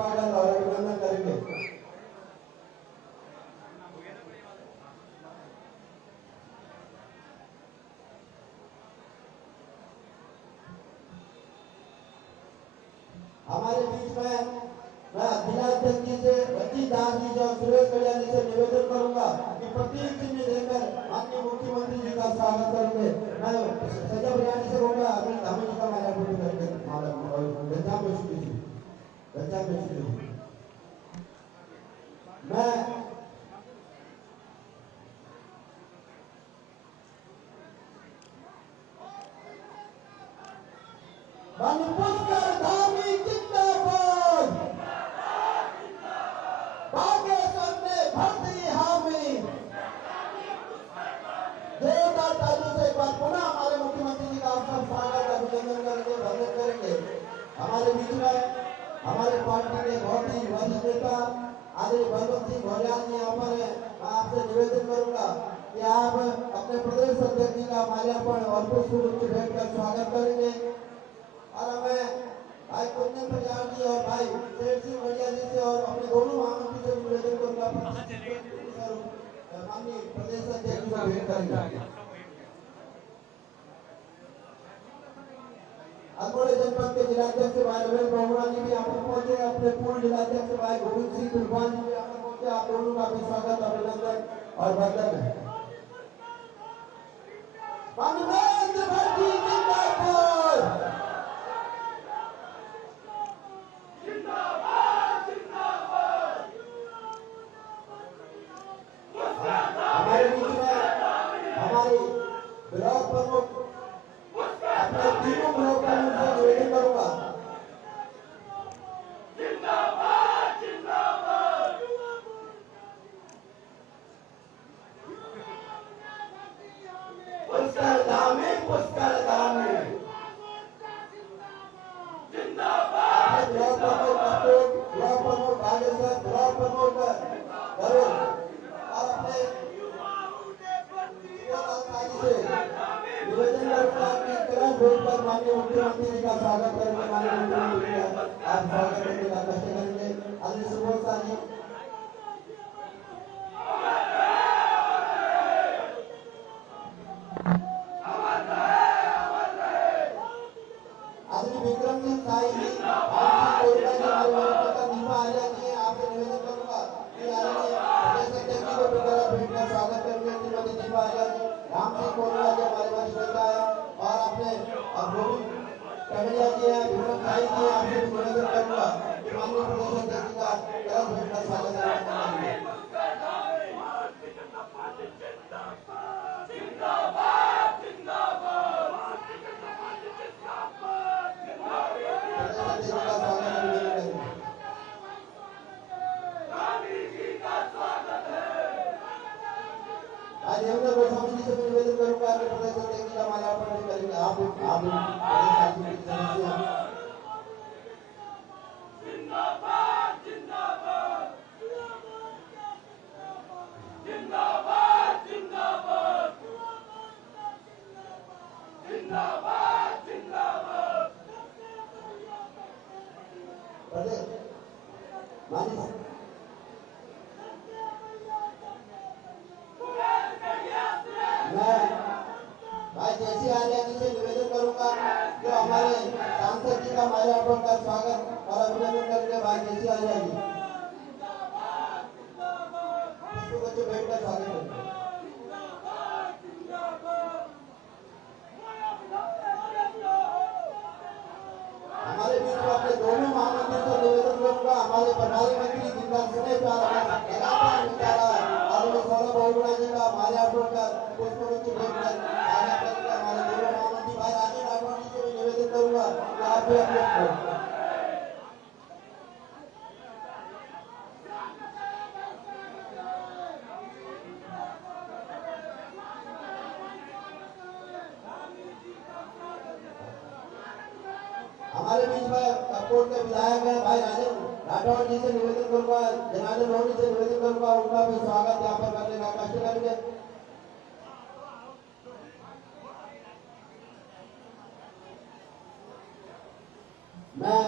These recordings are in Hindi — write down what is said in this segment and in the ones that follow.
स्वागत और अभिनंदन करेंगे। हमारे बीच में मैं जिलाध्यक्ष जी से, रंजीत दास जी से और सुरेश गढ़िया जी से निवेदन करूंगा कि प्रतीक चिन्ह देकर माननीय मुख्यमंत्री जी का स्वागत करेंगे। मैं सजा बजाने से कहूंगा हमें जी का माला फोटो करके गंजा में मैं पुष्कर धामी जिंदाबाद, बागेश्वर में भर्ती हामी, जोरदार तालियों से एक बार पुनः हमारे मुख्यमंत्री जी का आप सब स्वागत अभिनंदन करेंगे, वंदन करेंगे। हमारे बीच में हमारे पार्टी के बहुत ही वरिष्ठ नेता आदरणीय बलवंत सिंह घोड़ियाल जी यहाँ पर है। मैं आपसे निवेदन करूंगा कि आप अपने प्रदेश अध्यक्ष जी का माल्यार्पण और पुष्प भेंट कर स्वागत करेंगे। और हमें भाई कुंदन प्रजाल जी और भाई शेर सिंह गढ़िया जी से और अपने दोनों महामंत्री से निवेदन करूंगा माननीय प्रदेश अध्यक्ष जी को भेंट करेंगे। अल्मोड़ा जनपद के जिलाध्यक्ष भाई रमेश बहुगुणा जी भी यहाँ पर पहुंचे, अपने पूर्व जिलाध्यक्ष भाई गोविंद सिंह तुलवान जी भी यहाँ पर पहुंचे। आप दोनों का भी स्वागत अभिनंदन और वंदन है। मानवेंद्र भट्टी जिंदाबाद, हमारे बीच में हमारे ब्लॉक प्रमुख अपने तीनों ब्लॉक प्रमुख से निवेदन करूंगा। पुष्कर धामी जिंदाबाद, ब्लॉक प्रमुख ब्लॉक प्रमुख बागेश्वर, ब्लॉक प्रमुख गरुड़ और अपने निवेदन करूंगा कि कलश भेंट पर माननीय मुख्यमंत्री जी का स्वागत करेंगे। माननीय मुख्यमंत्री जी का आप स्वागत करने का कष्ट करेंगे। आदरणीय सुबोध शाह जी, आदरणीय विक्रम सिंह साई जी, कोरबा जी, हमारे वरिष्ठ दीपा आर्या जी, आपसे निवेदन करूंगा कि आदरणीय प्रदेश अध्यक्ष जी को भी कलश भेंट कर स्वागत करेंगे। श्रीमती दीपा आर्या जी, राम सिंह कोरबा जी हमारे वरिष्ठ नेता है और अपने गोविंद कमलिया जी हैं, विक्रम साई जी हैं, आपसे भी निवेदन करूंगा कि माननीय प्रदेश अध्यक्ष जी का कलश भेंट कर स्वागत करेंगे। देवेंद्र गोस्वामी जी से भी निवेदन करूंगा कि प्रदेश अध्यक्ष जी का माल्यार्पण भी करेंगे। आप प्रदेश शासन के सदस्य हैं। भाई जैसी आर्या जी से निवेदन करूंगा जो हमारे सांसद जी का माल्यार्पण का स्वागत और अभिनंदन करेंगे। भाई जैसी आर्या जी पुष्प बच्चे बैठ कर स्वागत करेंगे। हमारे बीच में अपने दोनों महामंत्री से निवेदन करूंगा, हमारे प्रधानमंत्री जिनका स्नेह प्यार लगातार मिलता रहा है, आदरणीय सौरभ बहुगुणा जी का माल्यार्पण कर पुष्प बच्चे भेंट कर स्वागत करेंगे। हमारे दोनों महामंत्री भाई राजेश राठौर जी से भी निवेदन करूंगा कि आप भी अपने हमारे बीच में कपकोट के विधायक हैं भाई राजेश राठौर जी से निवेदन करूंगा, जनार्दन लोहनी से निवेदन करूंगा, उनका भी स्वागत यहाँ पर करने का कष्ट करेंगे। मैं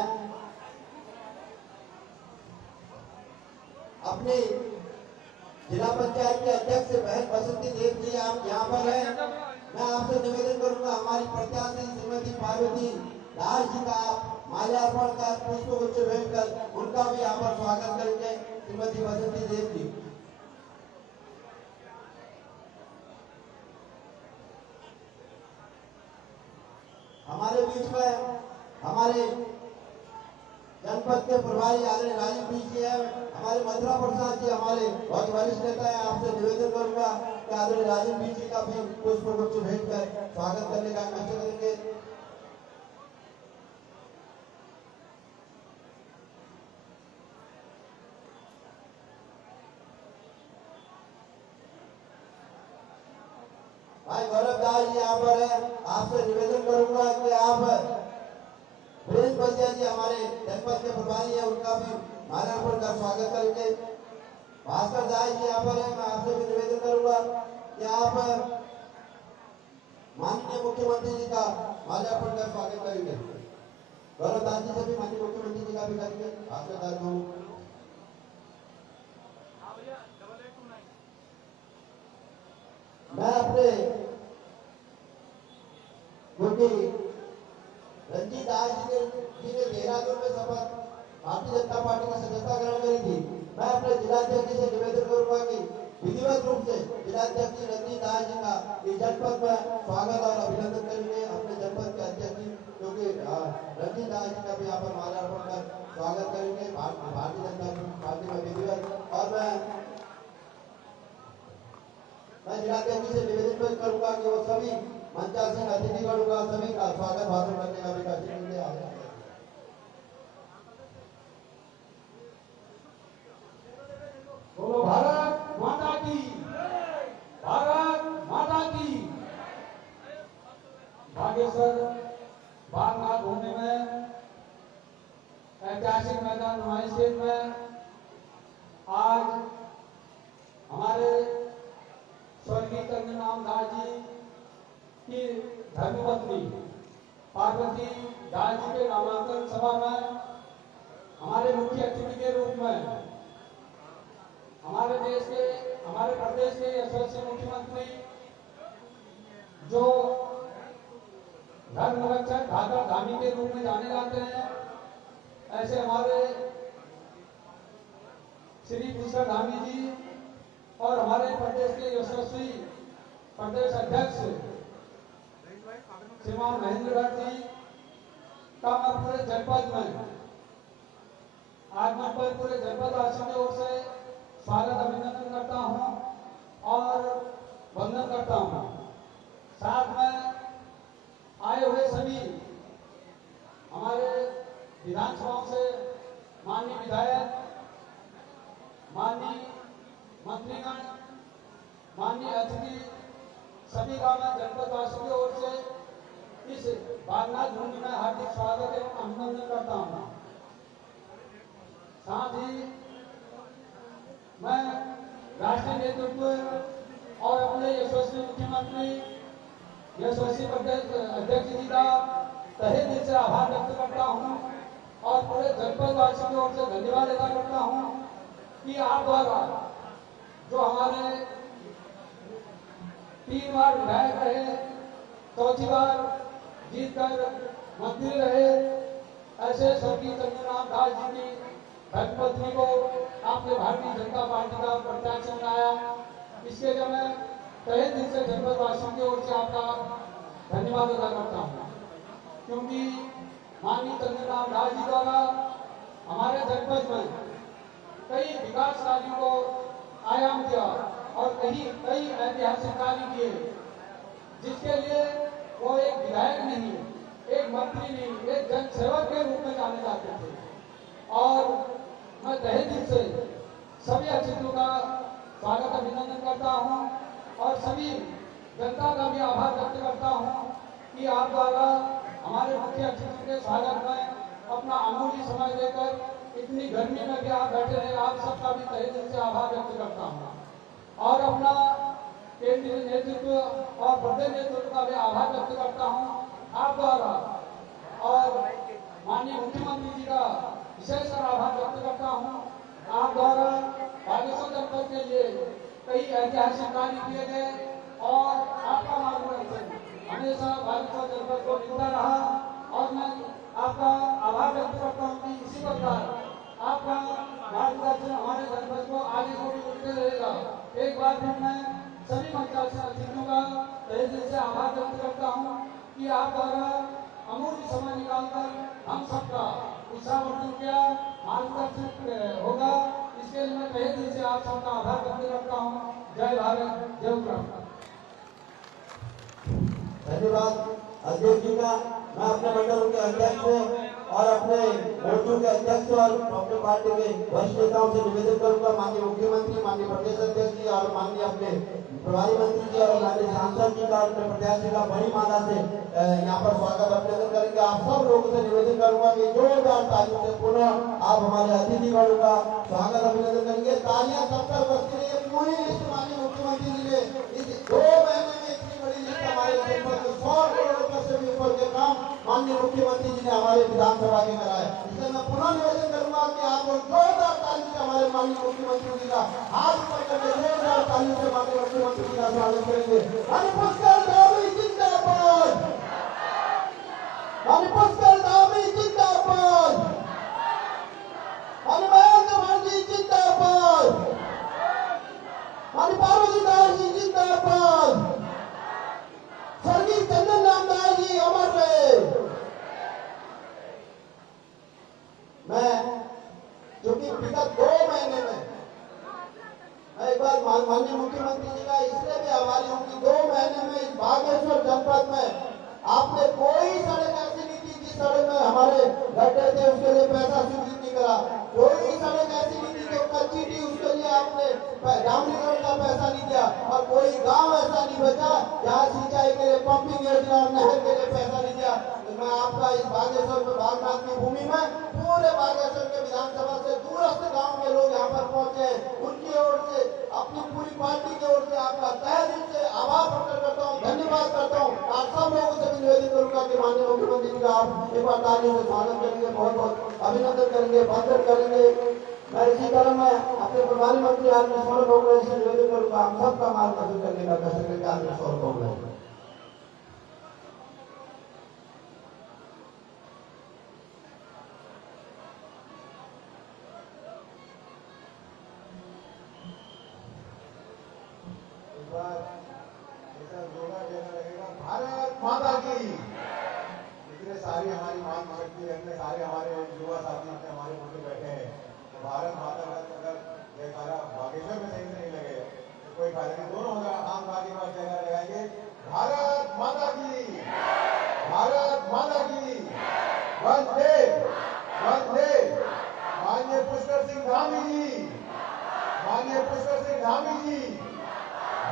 अपने जिला पंचायत के अध्यक्ष बहन बसंती देव जी आप यहाँ पर हैं। मैं आपसे निवेदन करूंगा हमारी प्रत्याशी श्रीमती पार्वती दास जी का आप माल्यार्पण कर पुष्प गुच्छ भेंट कर उनका भी यहाँ पर स्वागत करेंगे। श्रीमती बसंती देव जी हमारे बीच में हमारे जनपद के प्रभारी आदरणीय राजीव जी है, हमारे मथुरा प्रसाद जी हमारे बहुत वरिष्ठ नेता है। आपसे निवेदन करूंगा कि आदरणीय राजीव जी का भी पुष्प गुच्छ भेंट कर स्वागत करने का कष्ट करेंगे। भाई गौरव दास जी यहाँ पर है, आपसे निवेदन करूंगा कि आप वीरेंद्र बसिया जी हमारे जनपद के प्रभारी है, उनका भी माल्यार्पण कर स्वागत करेंगे। भास्कर दास जी यहाँ पर है, मैं आपसे भी निवेदन करूंगा कि आप माननीय मुख्यमंत्री जी का माल्यार्पण कर स्वागत करेंगे। गौरव दास जी से भी माननीय मुख्यमंत्री जी का भी करेंगे। भास्कर दास जी मैं अपने क्योंकि रंजीत दास जी ने देहरादून में शपथ भारतीय जनता पार्टी की सदस्यता ग्रहण करी थी। मैं अपने जिलाध्यक्ष से निवेदन करूंगा कि विधिवत रूप से जिलाध्यक्ष रंजीत दास जी का इस जनपद में स्वागत और अभिनंदन करेंगे। अपने जनपद के अध्यक्ष क्योंकि रंजीत दास जी का भी यहाँ पर माल्यार्पण कर स्वागत करेंगे भारतीय जनता पार्टी में विधिवत। और मैं जिलाध्यक्ष से निवेदन करूंगा कि वो सभी मंचासीन अतिथिगणों का सभी का स्वागत भाषण करने का भी कार्य बोलो भारत माता की, भारत माता की। बागेश्वर बागनाथ होने में ऐतिहासिक मैदान नुमाइश क्षेत्र में आज हमारे स्वर्गीय चंद्रनाम दास जी की धर्मपत्नी पार्वती दास जी के नामांकन सभा में हमारे मुख्य अतिथि के रूप में हमारे देश के हमारे प्रदेश के यशस्वी मुख्यमंत्री जो धर्म रक्षक ढाकर धामी के रूप में जाने जाते हैं, ऐसे हमारे श्री पुष्कर धामी जी और हमारे प्रदेश के यशस्वी प्रदेश अध्यक्ष श्रीमान महेंद्र जी का मैं पूरे जनपद में आगमन पर पूरे जनपद वासियों की ओर से स्वागत अभिनंदन करता हूं और वंदन करता हूं। साथ में आए हुए सभी हमारे विधानसभाओं से माननीय विधायक, माननीय मंत्रीगण, माननीय अतिथि, सभी का मैं जनपद वासियों की ओर से इस बागनाथ भूमि में हार्दिक स्वागत एवं अभिनंदन करता हूं। साथ ही मैं राष्ट्रीय नेतृत्व और अपने यशस्वी मुख्यमंत्री यशस्वी प्रदेश अध्यक्ष जी का तहे दिल से आभार व्यक्त करता हूं और पूरे जनपद वासियों की ओर से धन्यवाद अदा करता हूं कि आप द्वारा जो हमारे 3 बार विधायक रहे, 4थी बार जीतकर मंत्री रहे, ऐसे स्वर्गीय चंद्रनाम दास जी की धर्मपत्नी को आपने भारतीय जनता पार्टी का प्रत्याशी बनाया। इसके लिए मैं तहे दिल से जनपद वासियों की ओर से आपका धन्यवाद अदा करता हूँ, क्योंकि माननीय चंद्रनाम दास जी द्वारा हमारे जनपद में कई विकास कार्यों को आयाम दिया और कई ऐतिहासिक कार्य किए, जिसके लिए वो एक विधायक नहीं, एक मंत्री नहीं, एक जनसेवक के रूप में जाने जाते थे। और मैं तहे दिल से सभी अतिथियों का स्वागत अभिनंदन करता हूं और सभी जनता का भी आभार व्यक्त करता हूं कि आप द्वारा हमारे मुख्य अतिथि के स्वागत में अपना अमूल्य समय देकर इतनी गर्मी में भी आप बैठे रहे, आप सबका भी तहे दिल से आभार व्यक्त करता हूं और अपना केंद्रीय नेतृत्व और प्रदेश नेतृत्व का भी आभार व्यक्त करता हूं आप द्वारा और माननीय मुख्यमंत्री जी का विशेष आभार व्यक्त करता हूं आप द्वारा बागेश्वर जनपद के लिए कई ऐतिहासिक कार्य किए गए और आपका मार्गदर्शन हमेशा बागेश्वर जनपद को मिलता रहा और मैं आपका आभार व्यक्त करता हूँ कि इसी प्रकार आपका मार्गदर्शन हमारे जनपद को आगे को भी मिलते रहेगा। एक बार फिर मैं सभी मंचासीन अतिथियों का तहे दिल से आभार व्यक्त करता हूँ कि आप द्वारा अमूल्य समय निकालकर हम सबका उत्साहवर्धन किया, मार्गदर्शन होगा। इसके लिए मैं तहे दिल से आप सबका आभार व्यक्त करता हूँ। जय भारत, जय उत्तराखंड। धन्यवाद अध्यक्ष जी का। मैं अपने मंडल के अध्यक्ष और अपने मोर्चों के अध्यक्ष और डॉक्टर पार्टी के वरिष्ठ नेताओं से निवेदन करूंगा, माननीय मुख्यमंत्री, माननीय प्रदेश अध्यक्ष जी और माननीय अपने प्रभारी मंत्री जी और माननीय सांसद जी का और अपने प्रत्याशी का बड़ी मात्रा से यहाँ पर स्वागत अभिनंदन करेंगे। आप सब लोगों से निवेदन करूंगा कि जोरदार तालियों से पुनः आप हमारे अतिथिगणों का स्वागत अभिनंदन करेंगे। तालियां सबसे बजती रही। पूरी लिस्ट माननीय मुख्यमंत्री जी ने इस 2 महीने में इतनी बड़ी लिस्ट हमारे जनपद में 100 करोड़ रुपए से भी ऊपर के काम माननीय मुख्यमंत्री जी ने हमारे विधानसभा के कराए। इसलिए मैं पुनः निवेदन करूंगा कि आप लोग जोरदार ताली से हमारे माननीय मुख्यमंत्री जी का हाथ ऊपर करके जोरदार ताली से माननीय मुख्यमंत्री जी का स्वागत करेंगे। माननीय पुष्कर धामी जिंदाबाद, माननीय पुष्कर धामी जिंदाबाद, माननीय महेंद्र भारती जिंदाबाद, माननीय पार्वती दास जी जिंदाबाद, स्वर्गीय चंदन रामदास जी अमर रहे। मैं चूंकि विगत 2 महीने में मैं एक बार माननीय मुख्यमंत्री जी का इसलिए भी आभारी हूँ कि 2 महीने में इस बागेश्वर जनपद में आपने कोई सड़क ऐसी नहीं थी जिस सड़क में हमारे गड्ढे थे उसके लिए पैसा स्वीकृत नहीं करा। कोई सड़क ऐसी नहीं थी जो कच्ची थी उसके लिए आपने डामरीकरण का पैसा नहीं दिया और कोई गांव ऐसा नहीं बचा जहाँ सिंचाई के लिए पंपिंग योजना और नहर के लिए पैसा नहीं दिया। तो मैं आपका इस बागेश्वर में बागनाथ की भूमि में पूरे बागेश्वर के विधानसभा से दूरस्थ गांव के लोग यहाँ पर पहुंचे, उनकी ओर से अपनी पूरी पार्टी की ओर से आपका तहे दिल से आभार प्रकट करता हूँ, धन्यवाद करता हूँ। आप सब लोगों से भी निवेदन करूंगा कि माननीय मुख्यमंत्री जी का आप एक बार तालियों से स्वागत करेंगे, बहुत बहुत अभिनंदन करेंगे, वंदन करेंगे। मैं इसी तरह मैं अपने प्रभारी मंत्री आदरणीय सौरभ बोगले से निवेदन करूंगा हम सबका मार्गदर्शन करने का कष्ट करके आदरणीय सौरभ बोगले। भारत माता की। इतने सारी हमारी मान शक्ति रखने सारे हमारे युवा साथी इतने हमारे मुझे बैठे हैं। तो भारत माता का अगर जयकारा बागेश्वर में सही से नहीं लगे तो कोई फायदा नहीं। दोनों हम बाकी बार जयकारा लगाएंगे। भारत माता की, भारत माता की। वंदे वंदे। माननीय पुष्कर सिंह धामी जी, माननीय पुष्कर सिंह धामी जी,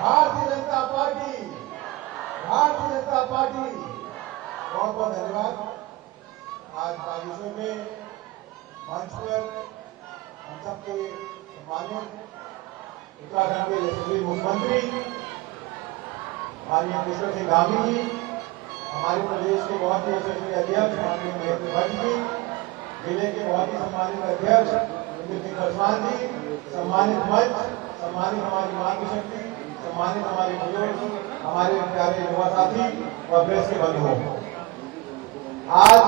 भारतीय जनता पार्टी, भारतीय जनता पार्टी। बहुत बहुत धन्यवाद। आज बागेश्वर में मंच पर हम सबके सम्मानित उत्तराखंड के यशस्वी मुख्यमंत्री माननीय पुष्कर सिंह धामी जी, हमारे प्रदेश के बहुत ही यशस्वी अध्यक्ष माननीय महेंद्र भट्ट जी, जिले के बहुत ही सम्मानित अध्यक्ष इंद्र सिंह पासवान जी, सम्मानित मंच, सम्मानित हमारी मातृ शक्ति, सम्मानित हमारे बुजुर्ग, हमारे प्यारे युवा साथी और प्रेस के बंधुओं। आज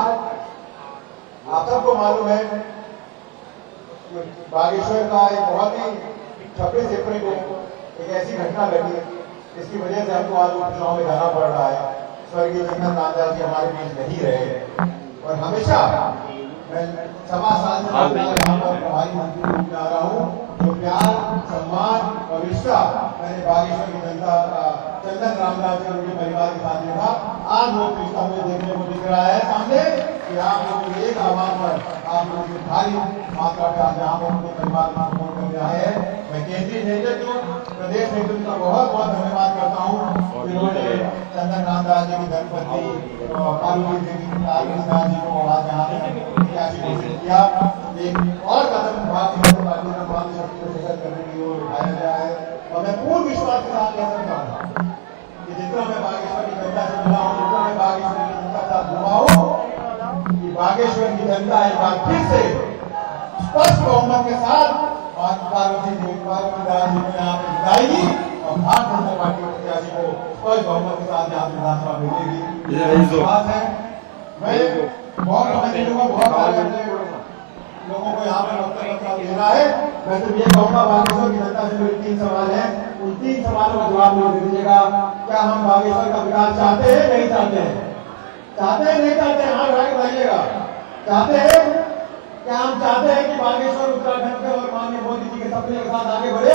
आप सबको मालूम है कि बागेश्वर का एक बहुत ही 26 अप्रैल को एक ऐसी घटना घटी जिसकी वजह से हमको आज उपचुनाव में जाना पड़ रहा है। स्वर्गीय चंदन रामदास जी हमारे बीच नहीं रहे और हमेशा मैं 7 साल से यहाँ पर प्रभारी मंत्री जा रहा हूँ। जो प्यार, सम्मान और रिश्ता मैंने बागेश्वर की जनता चंदन रामदास जी उनके परिवार के साथ देखा, आज वो रिश्ता मुझे देखने को दिख रहा है सामने कि आप लोग एक आह्वान पर आप लोग भारी मात्रा में आज यहाँ पर उनके परिवार को सपोर्ट करने आए हैं। मैं केंद्रीय नेतृत्व, प्रदेश नेतृत्व का बहुत बहुत धन्यवाद करता हूँ जिन्होंने चंदन रामदास जी की धर्मपत्नी पार्वती दास जी को आज यहाँ पर किया। एक और कदम भारतीय जनता पार्टी ने मातृ शक्ति को सशक्त करने की ओर उठाया गया है और मैं पूर्ण विश्वास के साथ कह सकता हूँ कि जितना मैं बागेश्वर की जनता से मिला हूँ, जितना मैं बागेश्वर की जनता के साथ घूमा हूँ, कि बागेश्वर की जनता एक बार फिर से स्पष्ट बहुमत के साथ पार्वती दास जी को यहाँ पे जिताएगी और भारतीय जनता पार्टी के प्रत्याशी को स्पष्ट बहुमत के साथ यहाँ विधानसभा भेजेगी। विश्वास है। मैं बहुत समझ लूंगा, बहुत सारे अपने लोगों को यहाँ पे वक्तव्य देना है। मैं सिर्फ ये कहूँगा बागेश्वर की जनता से मेरे 3 सवाल हैं, उन 3 सवालों का जवाब मुझे दे दीजिएगा। क्या हम बागेश्वर का विकास चाहते हैं, नहीं चाहते हैं? चाहते हैं, नहीं चाहते हैं? हाँ भाई बताइएगा। चाहते हैं? क्या हम चाहते हैं कि बागेश्वर उत्तराखंड के और माननीय मोदी जी के सपने के साथ आगे बढ़े?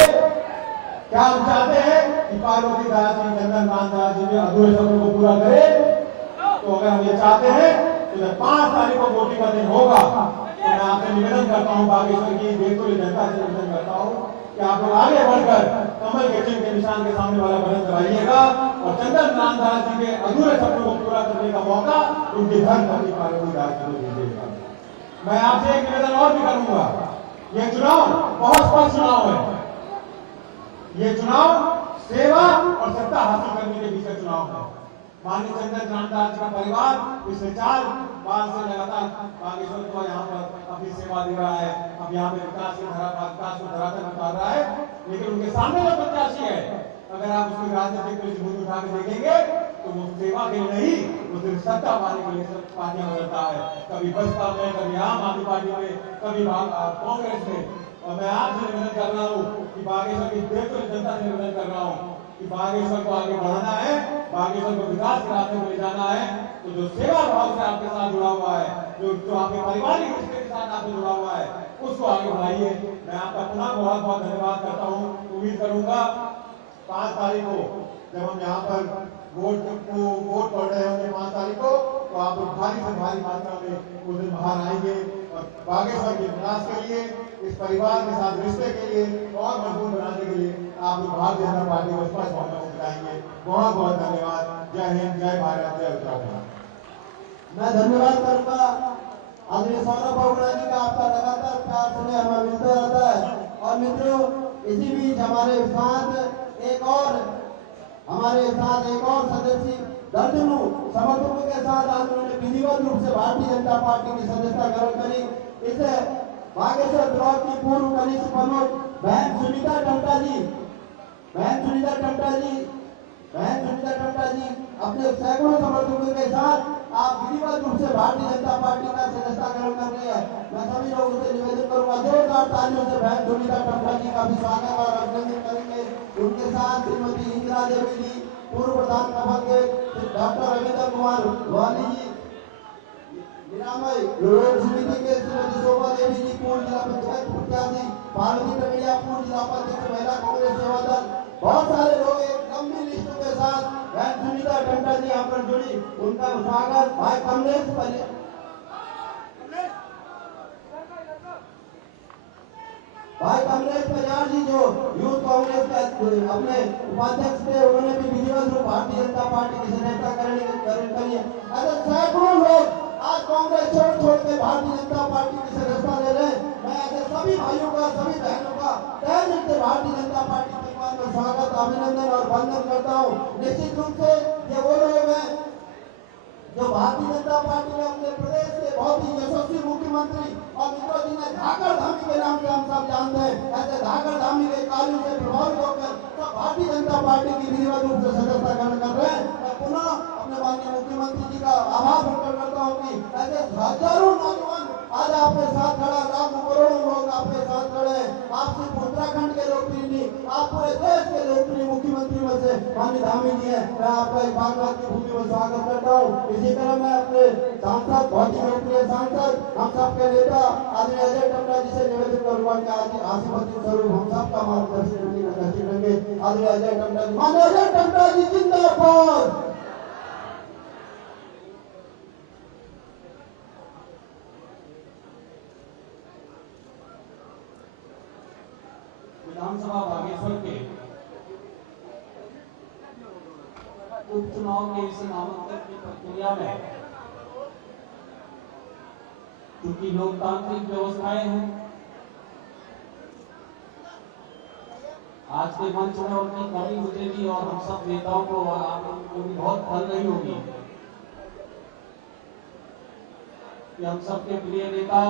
क्या हम चाहते हैं कि पार्वती दास जी, चंदन दास जी के अधूरे सपनों को पूरा करे? तो अगर हम ये चाहते हैं तो जब 5 तारीख को वोटिंग का दिन होगा तो मैं आपसे निवेदन करता हूँ, बागेश्वर की देखो जनता से निवेदन करता हूँ कि आप लोग आगे बढ़कर कमल के चिन्ह के निशान के सामने वाला बटन दबाइएगा और चंदन दास जी के अधूरे सपनों को पूरा करने का मौका उनके घर पत्नी पार्वती दास जी को दीजिएगा। मैं आपसे एक निवेदन और भी करूंगा, ये चुनाव बहुत स्पष्ट चुनाव है। ये चुनाव सेवा और सत्ता हासिल करने के बीच का चुनाव है। माननीय चंदन दास जी का परिवार पिछले 4 साल से लगातार बागेश्वर को यहाँ पर अपनी सेवा दे रहा है। अब यहाँ पे विकास को धरातल उतार रहा है, लेकिन उनके सामने जो प्रत्याशी है, अगर आप उसकी राजनीतिक पृष्ठभूमि उठा के देखेंगे तो वो सेवा के लिए नहीं, वो सिर्फ सत्ता पाने के लिए सब पार्टियां बदलता है। कभी बसपा में, कभी आम आदमी पार्टी में, कभी कांग्रेस में। और मैं आपसे निवेदन कर रहा हूँ कि बागेश्वर की बिल्कुल जनता से निवेदन कर रहा हूँ कि बागेश्वर को आगे बढ़ाना है, बागेश्वर को विकास के रास्ते में ले जाना है, तो जो सेवा भाव से आपके साथ जुड़ा हुआ है, जो आपके पारिवारिक रिश्ते के साथ आपसे जुड़ा हुआ है, उसको आगे बढ़ाइए। मैं आपका पुनः बहुत बहुत धन्यवाद करता हूँ। उम्मीद करूंगा 5 तारीख को जब हम यहाँ पर वोट पड़ रहे होंगे 5 तारीख को, तो आप लोग भारी से भारी मात्रा में उस दिन बाहर आएंगे और बागेश्वर के विकास के लिए, इस परिवार के साथ रिश्ते के लिए और मजबूत बनाने के लिए आप लोग भारतीय जनता पार्टी को स्पष्ट बहुमत से जिताएंगे। बहुत बहुत धन्यवाद। जय हिंद, जय भारत, जय उत्तराखंड। मैं धन्यवाद करूंगा आदरणीय सौरभ बाबूराय जी का। आपका लगातार प्यार स्नेह हमें मिलता रहता है। और मित्रों, इसी बीच हमारे साथ एक और सदस्य दर्जनों समर्थकों के साथ आज उन्होंने विधिवत रूप से भारतीय जनता पार्टी की सदस्यता ग्रहण करी। इसे बागेश्वर ब्लॉक की पूर्व कनिष्ठ प्रमुख बहन सुनीता टंटा जी अपने सैकड़ों समर्थकों के साथ आप विधिवत रूप से भारतीय जनता पार्टी का सदस्यता ग्रहण कर रहे हैं। मैं सभी लोगों से निवेदन करूंगा, जोरदार तालियों से बहन सुनीता टंटा जी का भी स्वागत और अभिनंदन करेंगे। उनके साथ श्रीमती इंदिरा देवी जी, पूर्व प्रधान नगर के डॉक्टर रविंद्र कुमार वाली जी, निरामय लोक समिति के श्रीमती शोभा देवी जी, पूर्व जिला पंचायत प्रत्याशी पार्वती टकड़िया, पूर्व जिला उपाध्यक्ष महिला कांग्रेस सेवा दल, बहुत सारे लोग एक लंबी लिस्ट के साथ बहन सुनीता टंटा जी यहाँ पर जुड़ी। उनका स्वागत। भाई कमलेश परिहार जी जो यूथ कांग्रेस के अपने उपाध्यक्ष थे, उन्होंने भी विधिवत रूप भारतीय जनता पार्टी की सदस्यता करी है। ऐसे सैकड़ों लोग आज कांग्रेस छोड़ के भारतीय जनता पार्टी की सदस्यता ले रहे हैं। मैं ऐसे सभी भाइयों का, सभी बहनों का तहे दिल से भारतीय जनता पार्टी परिवार में स्वागत, अभिनंदन और वंदन करता हूँ। निश्चित रूप से ये वो लोग हैं जो भारतीय जनता पार्टी में अपने प्रदेश के बहुत ही यशस्वी मुख्यमंत्री और मित्रों जी ने धाकड़ धामी के नाम से हम सब जानते हैं। ऐसे धाकड़ धामी के कार्यों से प्रभावित होकर सब भारतीय जनता पार्टी की विधिवत रूप से सदस्यता ग्रहण कर रहे हैं। मैं पुनः अपने माननीय मुख्यमंत्री जी का आभार व्यक्त करता हूँ कि ऐसे हजारों नौजवान आज आपके साथ खड़ा, लाखों करोड़ों लोग आपके साथ खड़े हैं। आप सिर्फ उत्तराखंड के लोकप्रिय नहीं, आप पूरे देश के लोकप्रिय मुख्यमंत्री में से माननीय धामी जी हैं। मैं आपका इस बागनाथ की भूमि में स्वागत करता हूँ। इसी तरह मैं अपने सांसद, बहुत ही लोकप्रिय सांसद, हम सबके नेता आदरणीय अजय टंटा जी से निवेदन करूंगा कि आज आशीर्वाद स्वरूप हम सबका मार्गदर्शन करेंगे। आदरणीय अजय टंटा जी, माननीय अजय टंटा जी जिंदाबाद। विधानसभा बागेश्वर के उपचुनाव के इस नामांकन की प्रक्रिया में क्योंकि लोकतांत्रिक व्यवस्थाएं हैं, आज के मंच में उनकी कमी मुझे और हम सब नेताओं को और आप लोगों को भी बहुत फल रही होगी कि हम सबके प्रिय नेता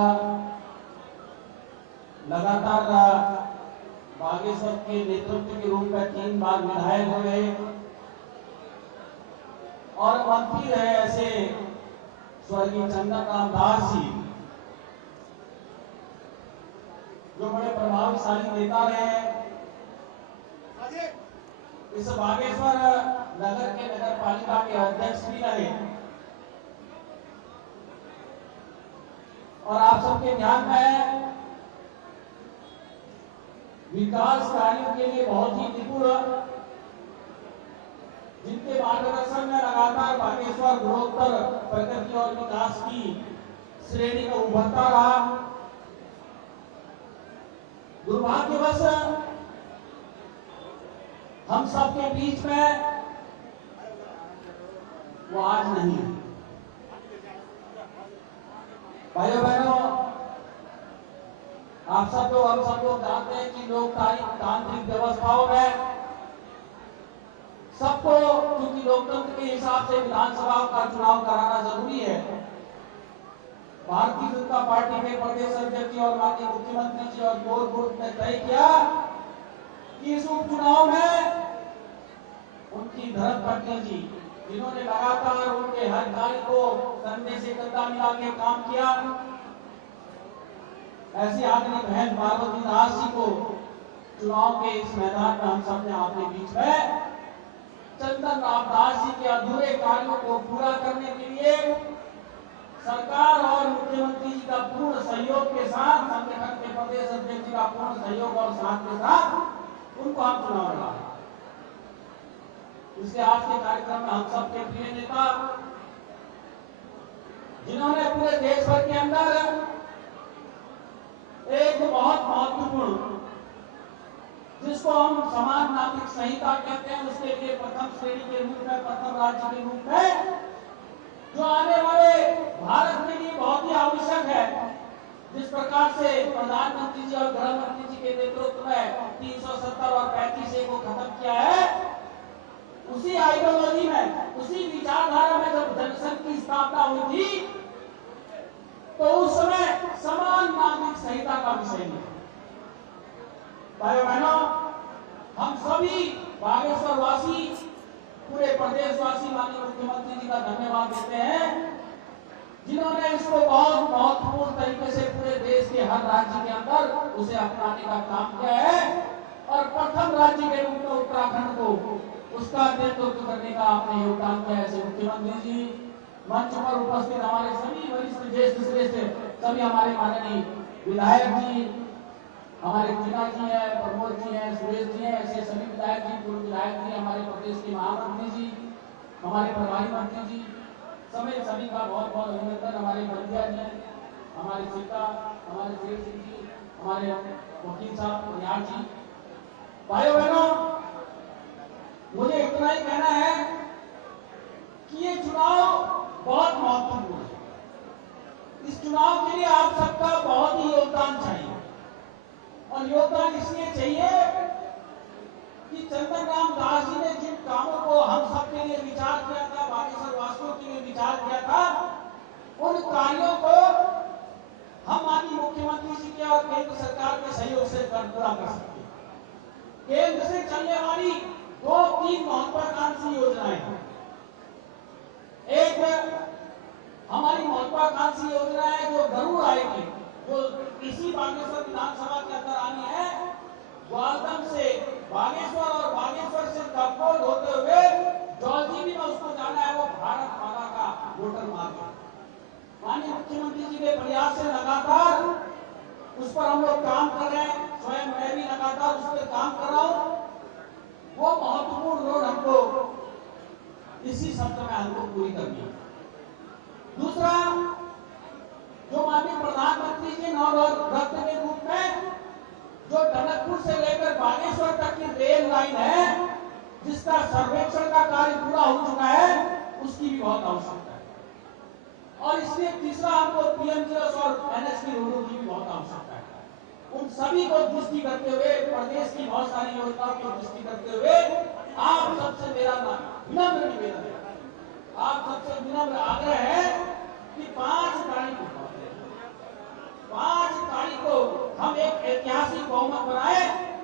लगातार बागेश्वर के नेतृत्व के रूप में 3 बार विधायक हुए और मंत्री रहे ऐसे स्वर्गीय चंदन राम दास जी, जो बड़े प्रभावशाली नेता रहे। इस बागेश्वर नगर के नगर पालिका के अध्यक्ष भी रहे और आप सबके ध्यान में है, विकास कार्यों के लिए बहुत ही निपुण, जिनके मार्गदर्शन में लगातार बागेश्वर गुणोत्तर प्रगति और विकास की श्रेणी में उभरता रहा। दुर्भाग्यवश हम सबके बीच में वो आज नहीं है। भाइयों बहनों, आप सब लोग हम सब लोग जानते हैं कि लोकतांत्रिक व्यवस्थाओं में सबको, क्योंकि लोकतंत्र के हिसाब से विधानसभा का चुनाव कराना जरूरी है। भारतीय जनता पार्टी के प्रदेश अध्यक्ष जी और माननीय मुख्यमंत्री जी और कोर ग्रुप ने तय किया कि इस उपचुनाव में उनकी धर्मपत्नी जी, जिन्होंने लगातार उनके हर कार्य को कंधे से कंधा मिला के काम किया, ऐसी आदमी बहन पार्वती दास जी को चुनाव के इस मैदान में हम सबने अपने बीच में चंदन राम दास जी के अधूरे कार्यों को पूरा करने के लिए सरकार और मुख्यमंत्री जी का पूर्ण सहयोग के साथ, संगठन के प्रदेश अध्यक्ष जी का पूर्ण सहयोग और साथ के साथ उनको हम चुनाव लड़ा। इसके आज के कार्यक्रम में हम सबके प्रिय नेता, जिन्होंने पूरे देश भर के अंदर एक बहुत महत्वपूर्ण, जिसको हम समान नागरिक संहिता कहते हैं, उसके लिए प्रथम श्रेणी के रूप में, प्रथम राज्य के रूप में, जो आने वाले भारत के लिए बहुत ही आवश्यक है। जिस प्रकार से प्रधानमंत्री जी और गृह मंत्री जी के नेतृत्व में 370 और 35A को खत्म किया है, उसी आइडियोलॉजी में, उसी विचारधारा में जब जनसंघ की स्थापना हुई थी, तो उस समय समान नागरिक संहिता का विषय नहीं। भाई बहनों, हम सभी बागेश्वर वासी, पूरे प्रदेशवासी माननीय मुख्यमंत्री जी का धन्यवाद देते हैं, जिन्होंने इसको बहुत महत्वपूर्ण तरीके से पूरे देश के हर राज्य के अंदर उसे अपनाने का काम किया है और प्रथम राज्य के रूप में उत्तराखंड को उसका नेतृत्व करने का आपने योगदान किया। ऐसे मुख्यमंत्री जी, मंच पर उपस्थित हमारे सभी वरिष्ठ ज्येष्ठ श्रेष्ठ, सभी हमारे माननीय विधायक जी, हमारे टीना जी हैं, प्रमोद जी हैं, सुरेश जी हैं, ऐसे सभी विधायक जी, पूर्व विधायक जी, हमारे प्रदेश के महामंत्री जी, हमारे प्रभारी मंत्री जी समेत सभी का बहुत बहुत अभिनंदन। हमारे बंदिया जी, हमारे सीता, हमारे शेर सिंह जी, हमारे वकील साहब बनियार जी। भाइयों बहनों, मुझे इतना ही कहना है कि ये चुनाव बहुत महत्वपूर्ण है। इस चुनाव के लिए आप सबका बहुत ही योगदान चाहिए और योगदान इसलिए चाहिए कि चंदन राम दास जी ने जिन कामों को हम सबके लिए विचार किया था, बागेश्वर वासियों के लिए विचार किया था, उन कार्यों को हम माननीय मुख्यमंत्री जी के और केंद्र सरकार के सहयोग से पूरा कर सकते हैं। केंद्र से चलने वाली 2-3 महत्वाकांक्षी योजनाएं हैं। एक हमारी महत्वाकांक्षी योजना है जो जरूर आएगी, जो इसी बागेश्वर विधानसभा के अंदर आनी है। ग्वालदम से बागेश्वर और बागेश्वर से कपकोट होते हुए जौलजीबी में उसको जाना है, वो भारत माला का मोटर मार्ग है। माननीय मुख्यमंत्री जी के प्रयास से लगातार उस पर हम लोग काम कर रहे हैं, स्वयं मैं भी लगातार उस पर काम कर रहा हूँ। वो महत्वपूर्ण रोड हमको इसी सत्र में हमको पूरी करनी है। दूसरा, जो माननीय प्रधानमंत्री जी नवरत्न के रूप में जो टनकपुर से लेकर बागेश्वर तक की रेल लाइन है, जिसका सर्वेक्षण का कार्य पूरा हो चुका है, उसकी भी बहुत आवश्यकता है। और इसलिए तीसरा, हमको पीएमजीएस और एनएचपी रोडों की भी बहुत आवश्यकता है। उन सभी को दृष्टि करते हुए, प्रदेश की बहुत सारी योजनाओं को दृष्टि करते हुए, आप सबसे मेरा विनम्र निवेदन है, आप सबसे विनम्र आग्रह है कि 5 तारीख को 5 तारीख को हम एक ऐतिहासिक बहुमत बनाए,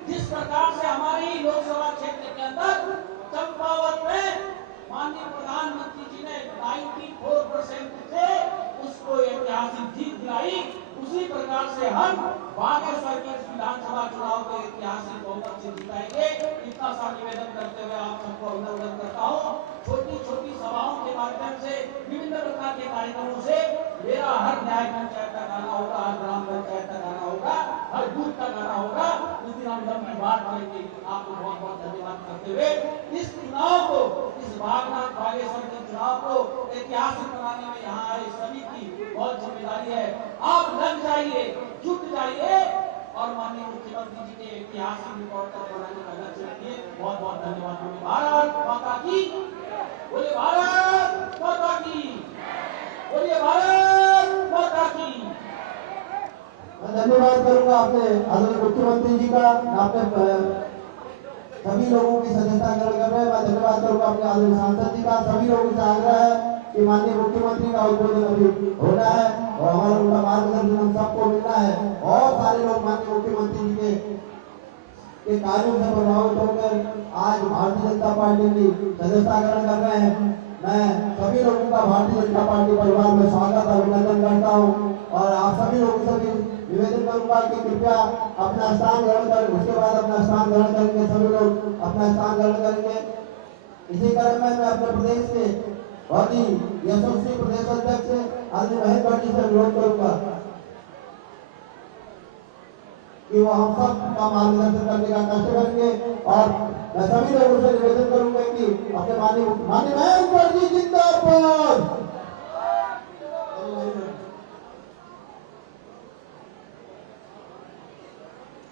जिस प्रकार से हमारे ही लोकसभा क्षेत्र के अंदर चंपावत में माननीय प्रधानमंत्री जी ने 94% से उसको ऐतिहासिक जीत दिलाई, उसी प्रकार से हम बागेश्वर के विधानसभा चुनाव को ऐतिहासिक बहुमत से जिताएंगे। इतना सा निवेदन करते हुए आप सबको अभिनंदन करता हूँ। छोटी छोटी सभाओं के माध्यम से, विभिन्न प्रकार के कार्यक्रमों से मेरा हर न्याय पंचायत का गाना होगा, हर ग्राम पंचायत का गाना होगा, हर बूथ का गाना होगा। उस दिन हम लंबी बात करेंगे। आपको बहुत बहुत धन्यवाद करते हुए इस चुनाव को, इस बागनाथ बागेश्वर के चुनाव को ऐतिहासिक बनाने में यहाँ आए सभी की बहुत जिम्मेदारी है। आप लग जाइए, जुट जाइए और माननीय मुख्यमंत्री जी के ऐतिहासिक रिकॉर्ड तक बनाने का लक्ष्य रखिए। बहुत बहुत धन्यवाद। भारत माता की, बोलिए भारत माता की, बोलिए भारत माता की। मैं धन्यवाद करूंगा अपने आदरणीय मुख्यमंत्री जी का। आपने सभी लोगों की सदस्यता ग्रहण कर रहे हैं। मैं धन्यवाद करूंगा अपने आदरणीय सांसद जी का। सभी लोगों से आग्रह है कि माननीय मुख्यमंत्री का उद्बोधन अभी होना है और हमारा उनका मार्गदर्शन हम सबको मिलना है। और सारे लोग माननीय मुख्यमंत्री जी के कार्यों से प्रभावित होकर आज भारतीय जनता पार्टी की सदस्यता ग्रहण कर रहे हैं। मैं सभी लोगों का भारतीय जनता पार्टी परिवार में स्वागत अभिनंदन करता हूं और आप सभी लोगों से भी निवेदन करूंगा कि कृपया अपना स्थान ग्रहण करें। उसके बाद अपना स्थान ग्रहण करेंगे, सभी लोग अपना स्थान ग्रहण करेंगे। इसी क्रम में मैं अपने प्रदेश के बहुत ही यशस्वी प्रदेश अध्यक्ष आदरणीय महेंद्र भाई जी से अनुरोध करूंगा कि वो हम सब का मार्गदर्शन करने का कष्ट करेंगे। और मैं सभी लोगों से निवेदन करूंगा कि अपने माननीय महेंद्र जी जिंदाबाद।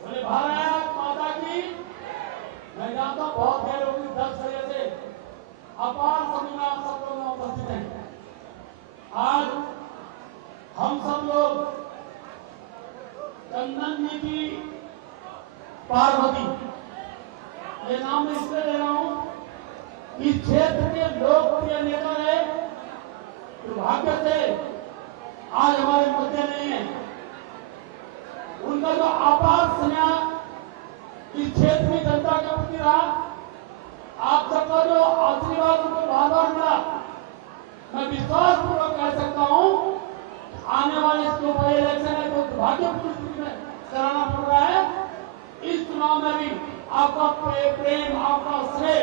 बोले भारत माता की। मैं जानता हूँ बहुत देर होगी, 10 बजे से अपार सभी में आप सब लोग उपस्थित हैं। आज हम सब लोग चंदन जी की पार्वती, ये नाम मैं इसलिए ले रहा हूं, इस क्षेत्र के लोकप्रिय नेता है, दुर्भाग्य से आज हमारे मध्य नहीं है। उनका जो अपार स्नेह इस क्षेत्र की जनता के प्रति रहा, आप सबका जो आशीर्वाद उनको बार-बार मिला, मैं विश्वास पूर्वक कह सकता हूं आने वाले जो बड़े इलेक्शन है तो दुर्भाग्यपूर्ण स्थिति में कराना पड़ रहा है। इस चुनाव में भी आपका प्रेम, आपका स्नेह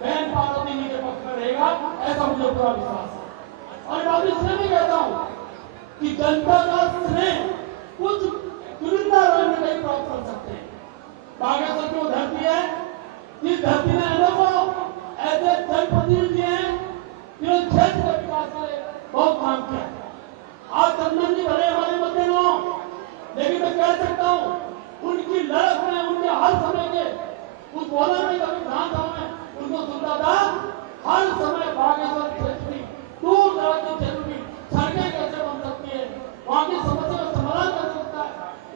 बहन पार्वती जी के पक्ष में रहेगा, ऐसा मुझे पूरा विश्वास है। और बात इसलिए भी कहता हूं कि जनता का स्नेह कुछ चुनिंदा लोग नहीं प्राप्त कर सकते हैं। बागेश्वर की वो धरती है, इस धरती में अनेकों ऐसे जनप्रतिनिधि हैं जो क्षेत्र के विकास के लिए बहुत काम किया है। आज चंदन जी भले हमारे मध्य न हो, लेकिन मैं कह सकता हूँ उनकी लड़क में, उनके हर समय के उस बोला में कभी विधानसभा में उनको सुनता था, हर समय बागेश्वर क्षेत्र की दूर दराज के क्षेत्र की सड़कें कैसे बन सकती है, वहाँ की समस्या का समाधान कर सकता है,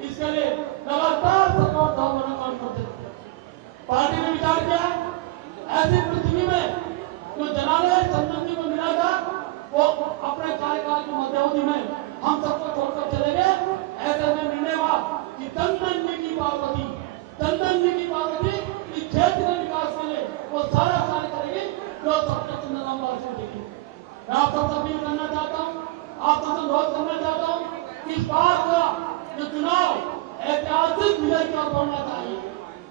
इसके लिए लगातार सरकार दौरान काम करते थे। पार्टी ने विचार किया ऐसी पृथ्वी में जो जनालय चंदन जी को मिला था, वो अपने कार्यकाल की मध्यावधि में हम सबको छोड़कर चले गए। ऐसे में निर्णय हुआ कि चंदन जी की पार्वती, चंदन जी की पार्वती इस क्षेत्र के विकास के लिए वो सारा कार्य करेगी जो सबके चंदन राम लाल देगी। मैं आप सबसे अपील करना चाहता हूँ, आप सबसे अनुरोध करना चाहता हूँ, इस बार का जो चुनाव ऐतिहासिक विजय की ओर बढ़ना चाहिए।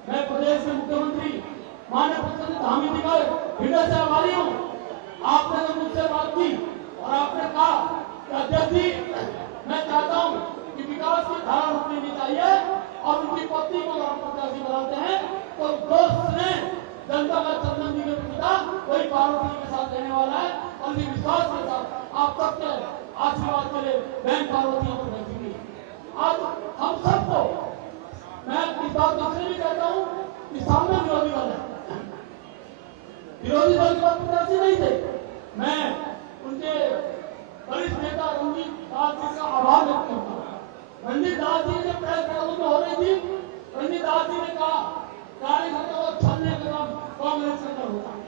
मैं प्रदेश के मुख्यमंत्री माननीय प्रसन्न धामी जी का हृदय से आभारी हूँ। आपने जब मुझसे बात की और आपने कहा कि अध्यक्ष जी मैं चाहता हूँ कि विकास की धारा रुकनी चाहिए और उनकी पत्नी को आप प्रत्याशी बनाते हैं तो दोस्त ने जनता का चंदन जी के पिता वही पार्वती के साथ रहने वाला है और इसी विश्वास के साथ आप सबके आशीर्वाद के लिए बहन पार्वती को बैठेंगी। आज हम सबको मैं इस बात को इसलिए भी कहता हूँ कि सामने विरोधी दल है, विरोधी दल के पास प्रत्याशी नहीं थे। मैं उनके वरिष्ठ नेता रणजीत दास जी का आभार व्यक्त करता हूँ। रणजीत दास जी ने प्रेस कॉन्फ्रेंस में हो रही थी, रणजीत दास जी ने कहा कार्यकर्ता को छलने का काम कांग्रेस के अंदर होता है।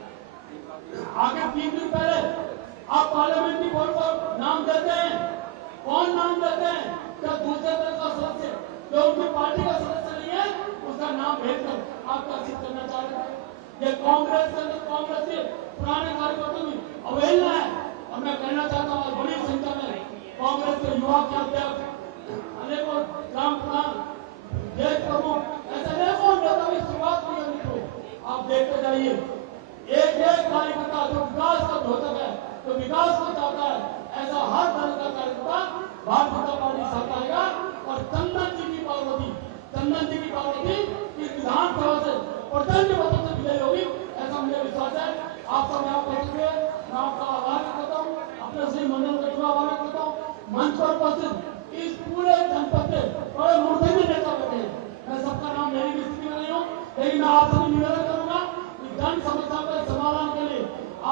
आगे 3 दिन पहले आप पार्लियामेंट्री बोर्ड पर नाम देते हैं, कौन नाम देते हैं? क्या दूसरे दल का सदस्य जो उनकी पार्टी का सदस्य नहीं है उसका नाम भेजकर आप क्या सिद्ध करना चाह रहे हैं? ये कांग्रेस के अंदर कांग्रेस के पुराने कार्यकर्ताओं की अवहेलना है। और मैं कहना चाहता हूँ बड़ी संख्या में कांग्रेस के युवा के अध्यक्ष, अनेकों ग्राम प्रधान, देश प्रमुख, ऐसे अनेकों नेता की शुरुआत हुई है मित्रों। आप देखते जाइए एक एक कार्यकर्ता जो विकास का द्योतक है, जो विकास को चाहता है, ऐसा हर दल का कार्यकर्ता भारतीय जनता पार्टी साथ आएगा। और चंदन जी की पार्वती इस विधानसभा से प्रचंड मतों से विजयी होगी, ऐसा मुझे विश्वास है। आप सब यहाँ पहुंच गए, मैं आपका आभार करता हूँ, अपने श्री मंडल का आभार करता हूँ। मंच पर उपस्थित इस पूरे जनपद के बड़े मूर्धन्य नेता बैठे हैं, मैं सबका नाम लेने की स्थिति में नहीं हूँ, लेकिन मैं आपसे निवेदन करूंगा कि जन समस्या के समाधान के लिए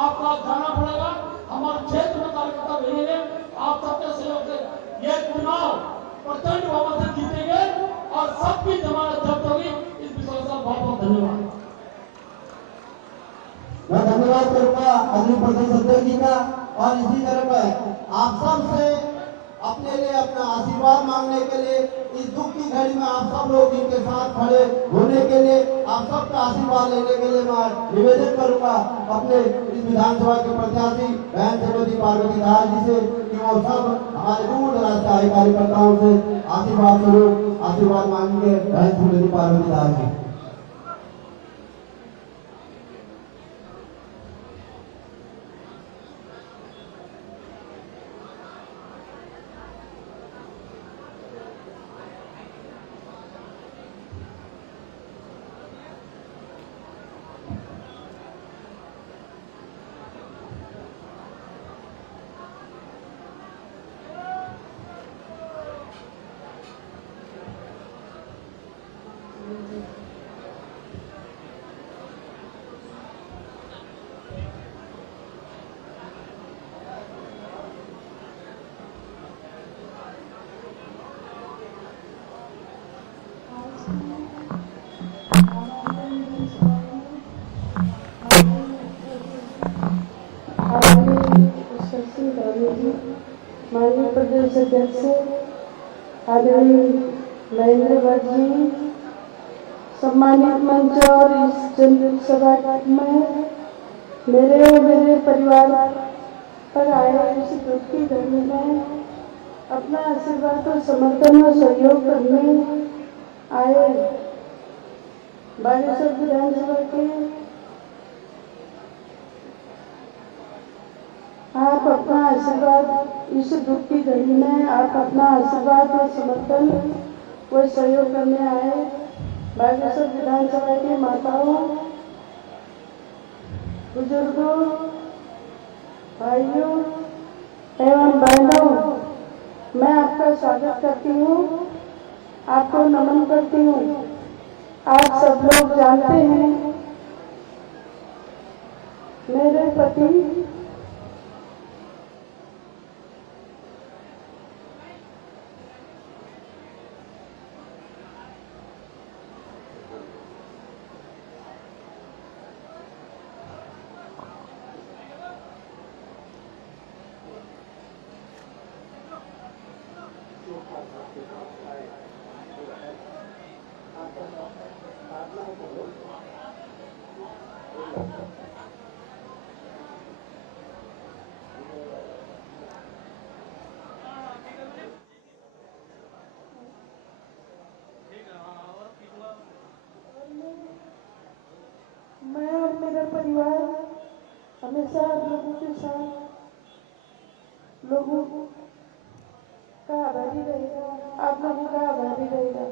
आपका जाना पड़ेगा। हमारे क्षेत्र में कार्यकर्ता भेजेंगे, आप सबके सहयोग से ये चुनाव प्रचंड बहुमत से जीतेंगे और सबकी जमानत जब्त होगी। इस विश्वास का बहुत बहुत धन्यवाद। मैं धन्यवाद करूंगा आदरणीय प्रदेश अध्यक्ष जी का। और इसी तरह मैं आप सब से अपने लिए अपना आशीर्वाद मांगने के लिए, इस दुख की घड़ी में आप सब लोग इनके साथ खड़े होने के लिए, आप सबका आशीर्वाद लेने के लिए मैं निवेदन करूंगा अपने इस विधानसभा के प्रत्याशी बहन श्रीमती पार्वती दास जी से कि वो सब हमारे दूर दराज के आए कार्यकर्ताओं से आशीर्वाद स्वरूप आशीर्वाद मांगेंगे बहन श्रीमती पार्वती दास जी। माननीय प्रदेश अध्यक्ष आदरणीय महेंद्र भट्ट जी, सम्मानित मंच और इस जनसभा में मेरे और मेरे परिवार पर आए इस दुख की घड़ी में अपना आशीर्वाद और समर्थन और सहयोग करने आए बागेश्वर विधानसभा के आप अपना आशीर्वाद इस दुख की घड़ी में आप अपना आशीर्वाद और समर्थन व सहयोग करने आए बागेश्वर विधानसभा की माताओं, बुजुर्गों, भाइयों एवं बहनों, मैं आपका स्वागत करती हूँ, आपको नमन करती हूँ। आप सब लोग जानते हैं मेरे पति मैं और मेरा परिवार हमेशा आप लोगों के साथ, लोगों का आभारी रहेगा, आप लोगों का आभारी रहेगा।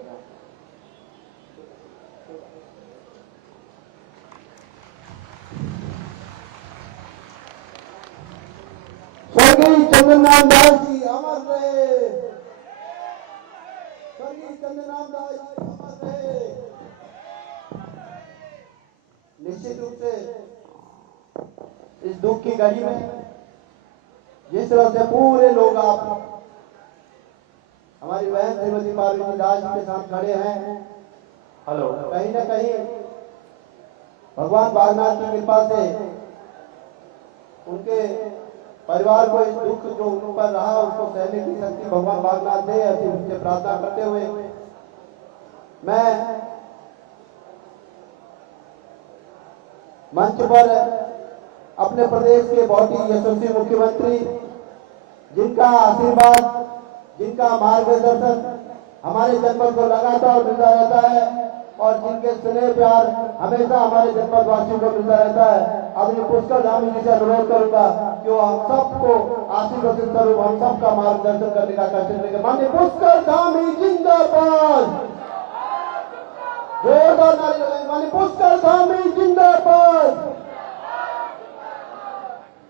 स्वर्गीय चंद्रनाथ दास जी अमर रहे, स्वर्गीय चंद्रनाथ दास जी अमर रहे। निश्चित रूप से इस दुख की घड़ी में जिस तरह से पूरे लोग आप हमारी बहन श्रीमती पार्वती दास जी के साथ खड़े हैं, हेलो, कहीं ना कहीं भगवान बागनाथ की कृपा से उनके परिवार को इस दुख जो उन पर रहा उसको सहने की शक्ति भगवान बागनाथ दे, ऐसी उनसे प्रार्थना करते हुए मैं मंच पर अपने प्रदेश के बहुत ही यशस्वी मुख्यमंत्री, जिनका आशीर्वाद, जिनका मार्गदर्शन हमारे जनपद को लगातार मिलता रहता है और जिनके स्नेह प्यार हमेशा हमारे जनपद वासियों को मिलता रहता है, आदरणीय पुष्कर धामी जी से अनुरोध करूंगा कि वो हम सबको आशीर्वादित स्वरूप हम सबका मार्गदर्शन करने का कष्ट करेंगे। माननीय पुष्कर धामी जिंदाबाद, जोरदार नारे लगाएंगे। माननीय पुष्कर धामी जिंदाबाद,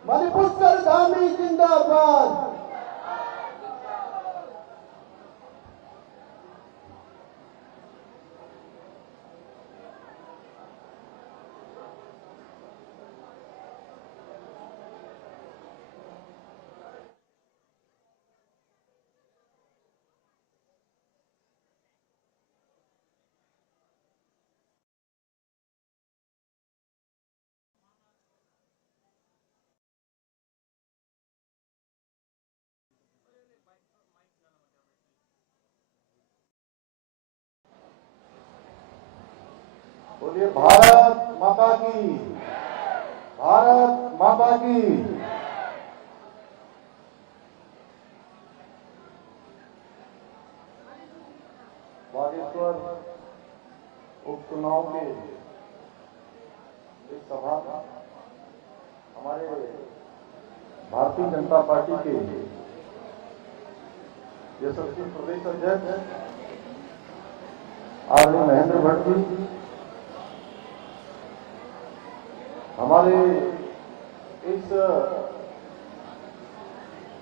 माननीय पुष्कर धामी जिंदाबाद। बोलिए भारत माता की, भारत माता की। बागेश्वर उपचुनाव के इस सभा में हमारे भारतीय जनता पार्टी के यशस्वी प्रदेश अध्यक्ष आदरणीय महेंद्र भट्ट जी, हमारे इस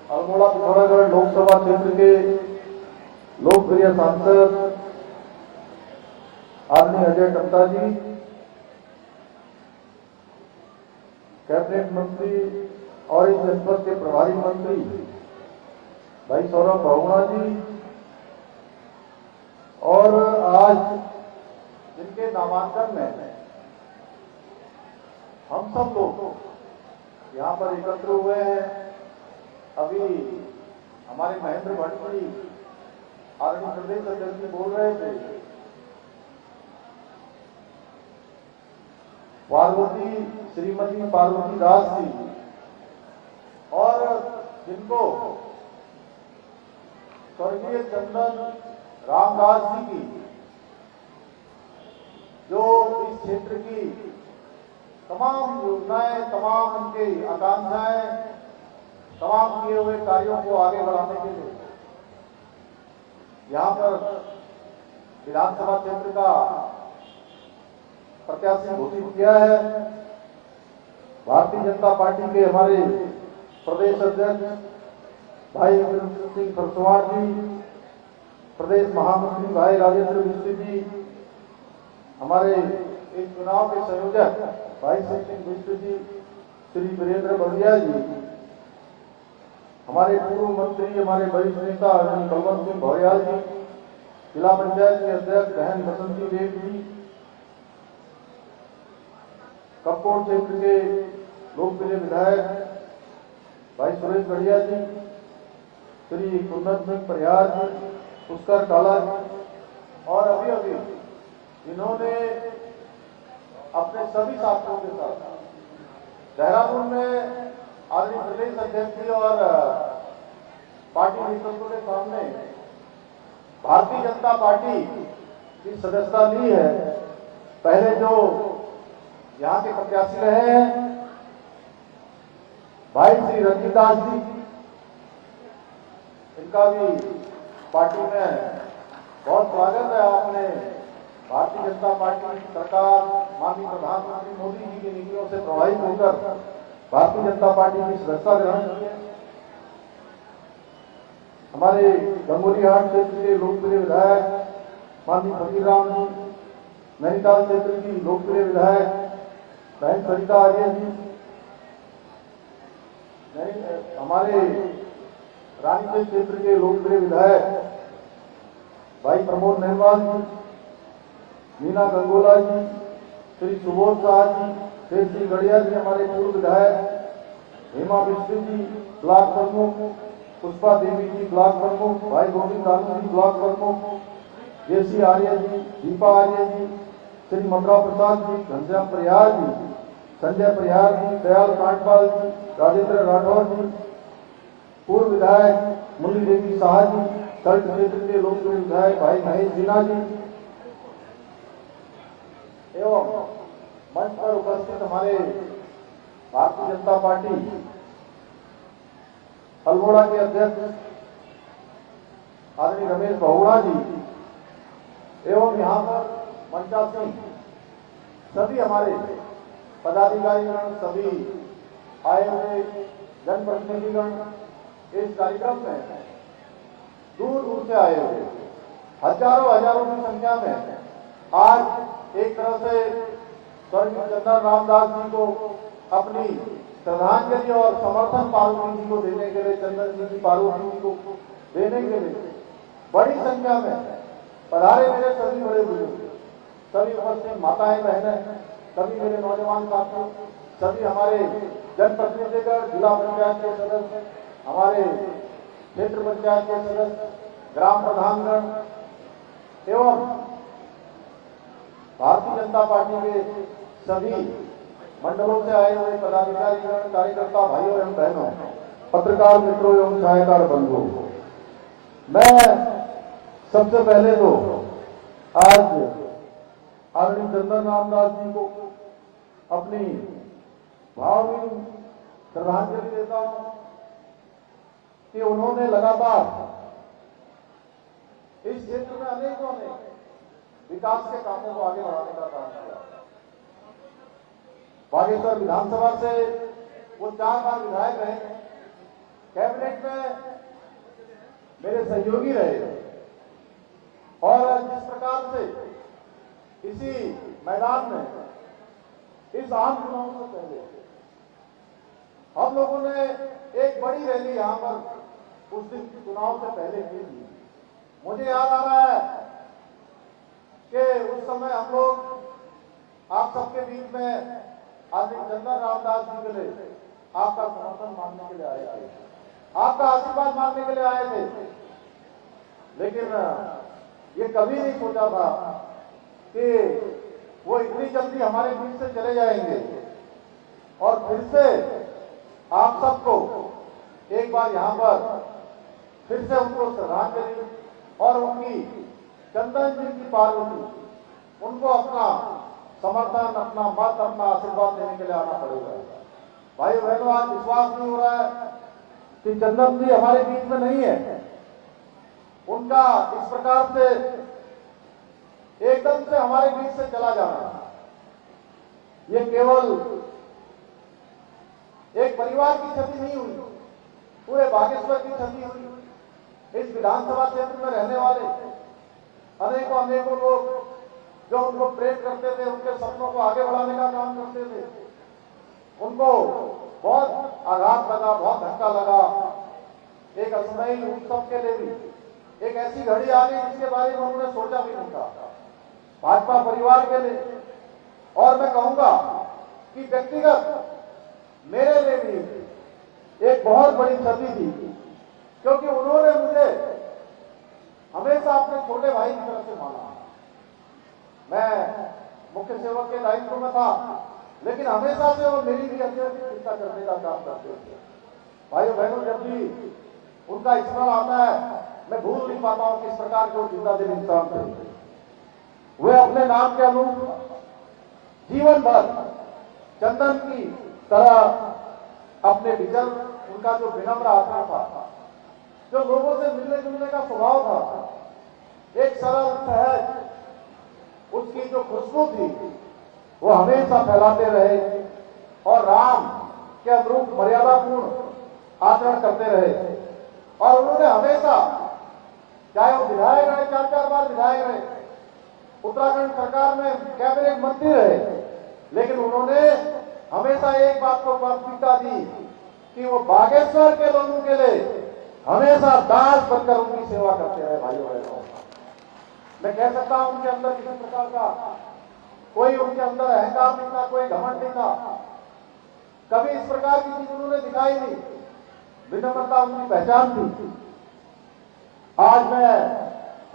अल्मोड़ा पिथौरागढ़ लोकसभा क्षेत्र के लोकप्रिय सांसद आदरणीय अजय टम्टा जी, कैबिनेट मंत्री और इस जनपद के प्रभारी मंत्री भाई सौरभ बहुगुणा जी, और आज जिनके नामांकन में हम सब लोग यहाँ पर एकत्र हुए हैं। अभी हमारे महेंद्र भट्ट जी आदरणीय प्रदेश अध्यक्ष जी बोल रहे थे, पार्वती श्रीमती पार्वती दास जी, और जिनको स्वर्गीय चंदन रामदास जी की जो इस क्षेत्र की तमाम योजनाएं, तमाम उनकी आकांक्षाएं, तमाम किए हुए कार्यों को आगे बढ़ाने के लिए यहाँ पर विधानसभा क्षेत्र का प्रत्याशी घोषित किया है। भारतीय जनता पार्टी के हमारे प्रदेश अध्यक्ष भाई वीरेंद्र सिंह खरसवार जी, प्रदेश महामंत्री भाई राजेंद्र मिश्र जी, हमारे इस चुनाव के संयोजक भाई सिंह मिश्र जी, श्री वीरेंद्र बलिया जी, हमारे पूर्व मंत्री, हमारे वरिष्ठ नेता आदरणीय बलवंत सिंह भौरियाल जी, जिला पंचायत के अध्यक्ष बहन बसंती देव जी, कपकोट क्षेत्र के लोकप्रिय विधायक भाई सुरेश गढ़िया जी, श्री कुंदन सिंह परिहार जी, पुष्कर काला जी, और अभी अभी इन्होंने अपने सभी साथियों के साथ देहरादून में आदरणीय प्रदेश अध्यक्ष जी और पार्टी नेतृत्व के सामने भारतीय जनता पार्टी की सदस्यता ली है। पहले जो यहाँ के प्रत्याशी रहे हैं भाई श्री रंजीत दास जी, इनका भी पार्टी में बहुत स्वागत है। आपने भारतीय जनता पार्टी सरकार माननीय प्रधानमंत्री मोदी जी की नीतियों से प्रभावित होकर भारतीय जनता पार्टी की सदस्यता ग्रहण की है। हमारे गंगोलीहाट क्षेत्र के लोकप्रिय विधायक माननीय फकीर राम जी, नैनीताल क्षेत्र की लोकप्रिय विधायक बहन सरिता आर्य जी, हमारे रानीखेत क्षेत्र के लोकप्रिय विधायक भाई प्रमोद नेहवाल जी, मीना गंगोला जी, श्री सुबोध शाह जी, शेष जी गढ़िया जी, हमारे पूर्व विधायक हेमा विश्व जी ब्लॉक प्रमुख, पुष्पा देवी जी ब्लॉक प्रमुख, भाई गोविंद दानू जी ब्लॉक प्रमुख, जेसी आर्य जी, दीपा आर्य जी, श्री ममरा प्रसाद जी, घनश्याम परिहार जी, संजय परिहार जी, दयाल कांडपाल जी, राजेंद्र राठौर जी, पूर्व विधायक मुरली देवी शाह जी, सल्ट क्षेत्र के लोकप्रिय विधायक भाई महेश सिन्हा जी एवं मंच पर उपस्थित हमारे भारतीय जनता पार्टी अल्मोड़ा के अध्यक्ष आदरणीय रमेश बहुगुणा जी एवं यहाँ पर मंचासीन सभी हमारे पदाधिकारीगण, सभी आए हुए जनप्रतिनिधिगण इस कार्यक्रम में दूर दूर से आए हुए हजारों की संख्या में आज एक तरह से स्वर्गीय चंदन रामदास जी को अपनी श्रद्धांजलि और समर्थन पार्वती जी को देने के लिए, चंदन जी की पार्वती जी को देने के लिए बड़ी संख्या में पधारे मेरे सभी बड़े बुजुर्ग, सभी उपस्थित माताएं बहनें, सभी मेरे नौजवान साथियों, सभी हमारे जनप्रतिनिधिगण, जिला पंचायत के सदस्य, हमारे क्षेत्र पंचायत के सदस्य, ग्राम प्रधानगण एवं भारतीय जनता पार्टी के सभी मंडलों से आए हुए पदाधिकारीगण, कार्यकर्ता भाइयों एवं बहनों, पत्रकार मित्रों एवं छायाकार बंधुओं, मैं सबसे पहले तो आज आदरणीय चंदन रामदास जी को अपनी भावभीनी श्रद्धांजलि देता हूं कि उन्होंने लगातार इस क्षेत्र में अनेकों विकास के कामों को आगे बढ़ाने का काम किया। बागेश्वर विधानसभा से वो 4 बार विधायक रहे, कैबिनेट में मेरे सहयोगी रहे और जिस प्रकार से इसी मैदान में इस आम चुनाव से पहले हम लोगों ने एक बड़ी रैली यहां पर उस दिन चुनाव से पहले की थी। मुझे याद आ रहा है कि उस समय हम लोग आप सबके बीच में आदरणीय चंदन रामदास जी के लिए आपका समर्थन मांगने के लिए आए थे, आपका आशीर्वाद मांगने के लिए आए थे, लेकिन ये कभी नहीं सोचा था कि वो इतनी जल्दी हमारे बीच से चले जाएंगे और फिर से आप सबको एक बार यहाँ पर फिर से उनको श्रद्धांजलि और उनकी चंदन जी की पार्वती, उनको अपना समर्थन, अपना मत, अपना आशीर्वाद देने के लिए आना पड़ेगा। भाई बहनों, आज विश्वास नहीं हो रहा है कि चंदन जी हमारे बीच में नहीं है। उनका इस प्रकार से एकदम से हमारे बीच से चला जाना, ये केवल एक परिवार की क्षति नहीं हुई, पूरे बागेश्वर की क्षति हुई। इस विधानसभा क्षेत्र में रहने वाले अनेकों लोग जो उनको प्रेम करते थे, उनके सपनों को आगे बढ़ाने का काम करते थे, उनको बहुत आघात लगा, बहुत धक्का लगा। एक असमयी उत्सव के लिए भी एक ऐसी घड़ी आ गई जिसके बारे में उन्होंने सोचा भी नहीं था भाजपा परिवार के लिए। और मैं कहूंगा कि व्यक्तिगत मेरे लिए भी एक बहुत बड़ी क्षति थी, क्योंकि उन्होंने मुझे हमेशा अपने छोटे भाई की तरफ से माना। मैं मुख्य सेवक के दायित्व में था, लेकिन हमेशा से वो मेरी भी अत्यधिक चिंता करने का काम करते थे। भाइयों बहनों, जब भी उनका स्मरण आता है, मैं भूल नहीं पाता हूं किस प्रकार के वो जिंदा दिल इंसान थे। वे अपने नाम के अनुरूप जीवन भर चंदन की तरह अपने विचार, उनका जो विनम्र आत्मा था, जो लोगों से मिलने जुलने का स्वभाव था, एक सरल सहज उसकी जो खुशबू थी, वो हमेशा फैलाते रहे और राम के अनुरूप मर्यादापूर्ण आचरण करते रहे। और उन्होंने हमेशा, चाहे वो विधायक रहे, 4 बार विधायक रहे, उत्तराखंड सरकार में कैबिनेट मंत्री रहे, लेकिन उन्होंने हमेशा एक बात को प्राथमिकता दी कि वो बागेश्वर के लोगों के लिए हमेशा दास बनकर उनकी सेवा करते रहे। भाइयों बहनों, मैं कह सकता हूं उनके अंदर किसी प्रकार का कोई उनके अंदर अहंकार नहीं था, कोई घमंड नहीं था। कभी इस प्रकार की चीज उन्होंने दिखाई नहीं। विनम्रता उनकी पहचान थी। आज मैं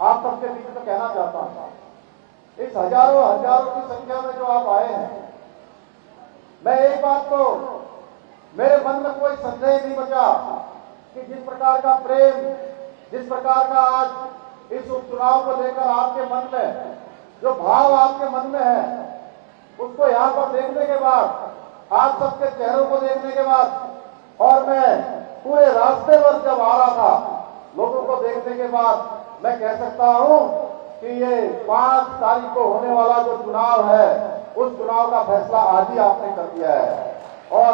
आप सबके बीच में कहना चाहता हूं, इस हजारों हजारों की संख्या में जो आप आए हैं, मैं एक बात को, मेरे मन में कोई संदेह नहीं बचा कि जिस प्रकार का प्रेम, जिस प्रकार का आज इस उपचुनाव को लेकर आपके मन में जो भाव आपके मन में है, उसको यहाँ पर देखने के बाद, आप सबके चेहरों को देखने के बाद, और मैं पूरे रास्ते पर जब आ रहा था, लोगों को देखने के बाद, मैं कह सकता हूं कि ये 5 तारीख को होने वाला जो चुनाव है, उस चुनाव का फैसला आज ही आपने कर दिया है। और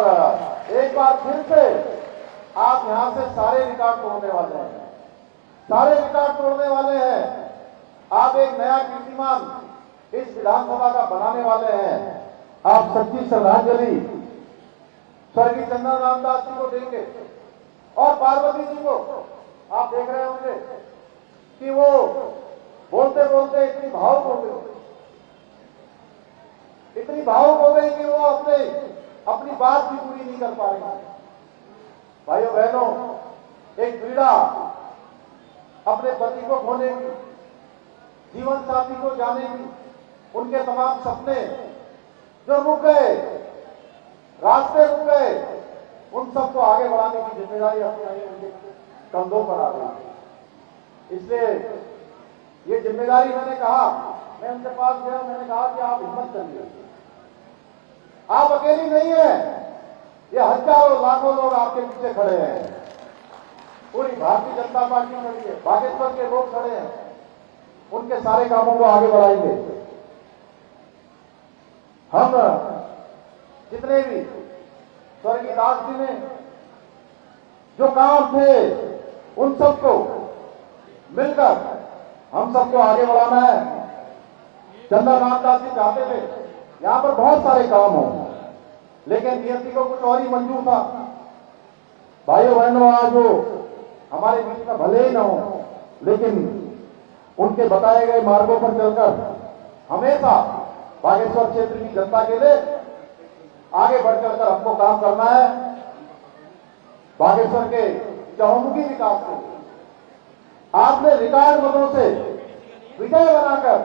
एक बार फिर से आप यहां से सारे रिकॉर्ड तोड़ने वाले हैं, सारे रिकॉर्ड तोड़ने वाले हैं। आप एक नया कीर्तिमान इस विधानसभा का बनाने वाले हैं। आप सच्ची श्रद्धांजलि स्वर्गीय चंदन रामदास जी को देंगे, और पार्वती जी को आप देख रहे होंगे कि वो बोलते बोलते इतनी भावुक हो गई, इतनी भावुक हो गई कि वो अपनी बात भी पूरी नहीं कर पा रही। भाइयों बहनों, एक पीड़ा अपने पति को खोने की, जीवन साथी को जाने की, उनके तमाम सपने जो रुक गए, रास्ते रुक गए, उन सबको आगे बढ़ाने की जिम्मेदारी अपनी उनके कंधों पर आ गई। इसलिए ये जिम्मेदारी मैंने कहा, मैं उनके पास गया, मैंने कहा कि आप हिम्मत करिए, आप अकेली नहीं है, ये हजारों लाखों लोग आपके पीछे खड़े हैं, पूरी भारतीय जनता पार्टी खड़ी है, बागेश्वर के लोग खड़े हैं, उनके सारे कामों को आगे बढ़ाएंगे। हम जितने भी स्वर्गीय दास जी ने जो काम थे, उन सबको मिलकर हम सबको आगे बढ़ाना है। चंदन रामदास जी चाहते थे यहां पर बहुत सारे काम हो, लेकिन नियति को कुछ और ही मंजूर था। भाइयों बहनों, आज वो हमारे बीच में भले ही न हो, लेकिन उनके बताए गए मार्गों पर चलकर हमेशा बागेश्वर क्षेत्र की जनता के लिए आगे बढ़ चलकर हमको काम करना है। बागेश्वर के चहुमुखी विकास के लिए आपने रिकॉर्ड मतों से विजय बनाकर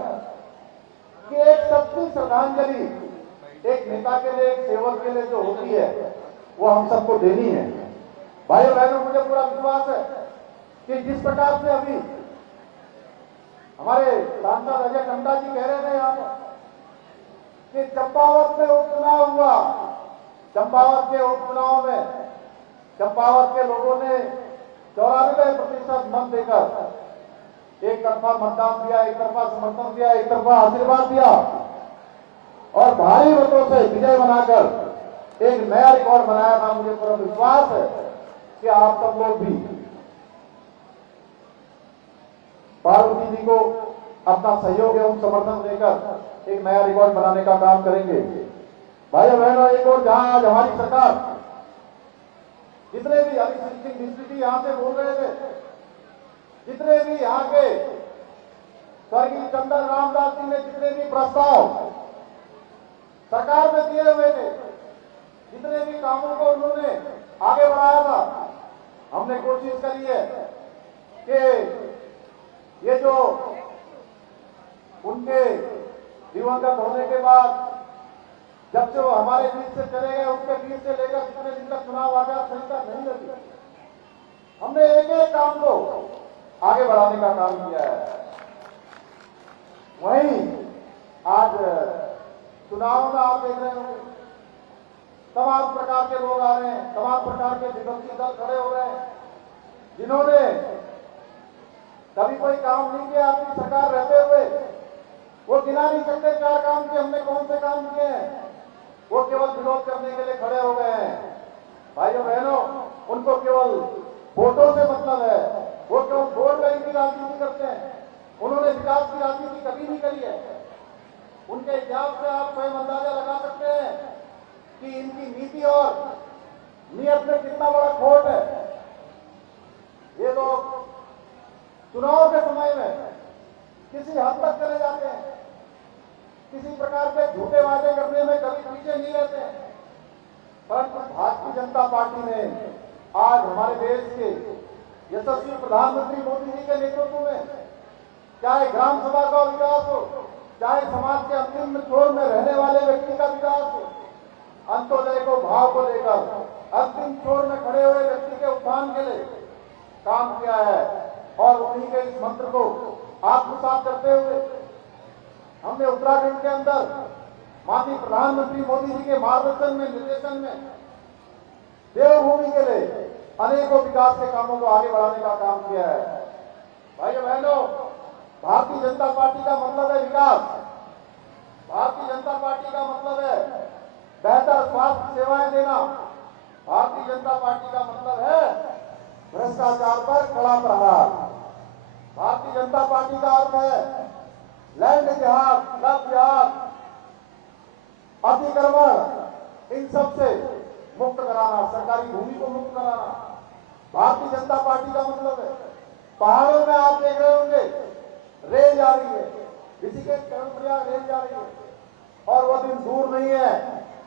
कि एक सच्ची श्रद्धांजलि एक नेता के लिए, एक सेवक के लिए जो होती है, वो हम सबको देनी है। भाइयों बहनों, मुझे पूरा विश्वास है कि जिस प्रकार से अभी हमारे सांसद अजय टंडा जी कह रहे थे यहाँ पर कि चंपावत में उपचुनाव हुआ, चंपावत के उपचुनाव में चंपावत के लोगों ने 94% मत देकर एक तरफा मतदान दिया, एक तरफा समर्थन दिया, एक तरफा आशीर्वाद दिया, और भारी मतों से विजय बनाकर एक नया रिकॉर्ड बनाया था। मुझे पूरा विश्वास है कि आप सब लोग भी पार्वती जी को अपना सहयोग एवं समर्थन देकर एक नया रिकॉर्ड बनाने का काम करेंगे। भाइयों बहनों, एक और जहां आज हमारी सरकार, जितने भी हरि सिंह मिश्र जी यहां से बोल रहे थे, जितने भी यहाँ के स्वर्गीय चंदन रामदास जी ने जितने भी प्रस्ताव सरकार में दिए हुए थे, जितने भी कामों को उन्होंने आगे बढ़ाया था, हमने कोशिश करी है कि ये जो उनके दिवंगत होने के बाद जब से वो हमारे बीच से चले गए, उसके बीच से लेकर जितने दिन तक चुनाव आचार संहिता नहीं लगी, हमने एक एक काम को आगे बढ़ाने का काम किया है। वहीं आज चुनाव में आप देख रहे होंगे तमाम प्रकार के लोग आ रहे हैं, तमाम प्रकार के विपक्षी दल खड़े हो रहे हैं, जिन्होंने कभी कोई काम नहीं किया अपनी सरकार रहते हुए। वो गिना नहीं सकते 4 काम किए, हमने कौन से काम किए हैं, वो केवल विरोध करने के लिए खड़े हो गए हैं। भाइयों बहनों, उनको केवल वोटों से मतलब है, वो केवल वोट बैंक की राजनीति करते हैं, उन्होंने विकास की राजनीति कभी नहीं करी है। उनके इतिहास से आप स्वयं अंदाजा लगा सकते हैं कि इनकी नीति और नियत में कितना बड़ा खोट है। ये लोग चुनाव के समय में किसी हद तक चले जाते हैं, किसी प्रकार के झूठे वादे करने में कभी पीछे नहीं रहते हैं, परंतु भारतीय जनता पार्टी ने आज हमारे देश के यशस्वी प्रधानमंत्री मोदी जी के नेतृत्व में, चाहे ग्राम सभा का विकास हो, चाहे समाज के अंतिम छोर में रहने वाले व्यक्ति का विकास हो, अंत्योदय को भाव को लेकर अंतिम छोर में खड़े हुए व्यक्ति के उत्थान के लिए काम किया है। और उन्हीं के इस मंत्र को आत्मसात करते हुए हमने उत्तराखंड के अंदर माननीय प्रधानमंत्री मोदी जी के मार्गदर्शन में, निर्देशन में देवभूमि के लिए अनेकों विकास के कामों को आगे बढ़ाने का काम किया है। भाइयों बहनों, भारतीय जनता पार्टी का मतलब है विकास। भारतीय जनता पार्टी का मतलब है बेहतर स्वास्थ्य सेवाएं देना। भारतीय जनता पार्टी का मतलब है भ्रष्टाचार पर कड़ा प्रहार। भारतीय जनता पार्टी का अर्थ है लैंड जिहाद, लव जिहाद, अतिक्रमण, इन सब से मुक्त कराना, सरकारी भूमि को मुक्त कराना। भारतीय जनता पार्टी का मतलब है पहाड़ों में आप देख रहे होंगे रेल जा रही है, ऋषिकेश कर्णप्रयाग रेल जा रही है और वह दिन दूर नहीं है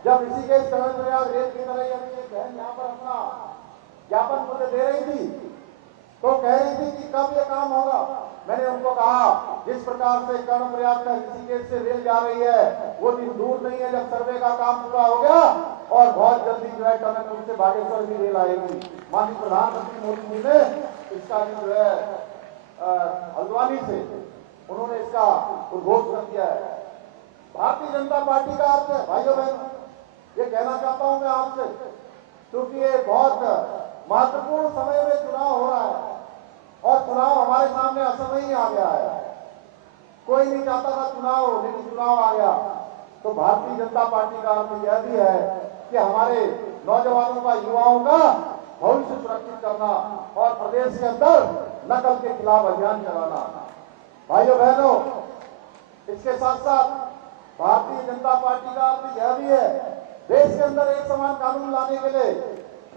जब ऋषिकेश कर्णप्रयाग रेल की तरह एक बहन यहाँ पर अपना ज्ञापन मुझे दे रही थी तो कह रही थी कि कब ये काम होगा। मैंने उनको कहा जिस प्रकार से कर्णप्रयाग तक ऋषिकेश से रेल जा रही है वो दिन दूर नहीं है जब सर्वे का काम पूरा हो गया और बहुत जल्दी जो है टनकपुर से बागेश्वर भी रेल आएगी। माननीय प्रधानमंत्री मोदी जी ने इसका जो है हल्द्वानी से उन्होंने इसका उद्घोष कर दिया है। भारतीय जनता पार्टी का अर्थ है भाइयों बहनों, ये कहना चाहता हूं मैं आपसे, क्योंकि ये बहुत महत्वपूर्ण समय में चुनाव हो रहा है और चुनाव हमारे सामने असमय ही आ गया है। कोई नहीं चाहता था चुनाव हो, लेकिन चुनाव आ गया। तो भारतीय जनता पार्टी का अर्थ यह भी है कि हमारे नौजवानों का, युवाओं का भविष्य सुरक्षित करना और प्रदेश के अंदर नकल के खिलाफ अभियान चलाना। भाइयों बहनों, इसके साथ साथ भारतीय जनता पार्टी का अर्थ यह भी है देश के अंदर एक समान कानून लाने के लिए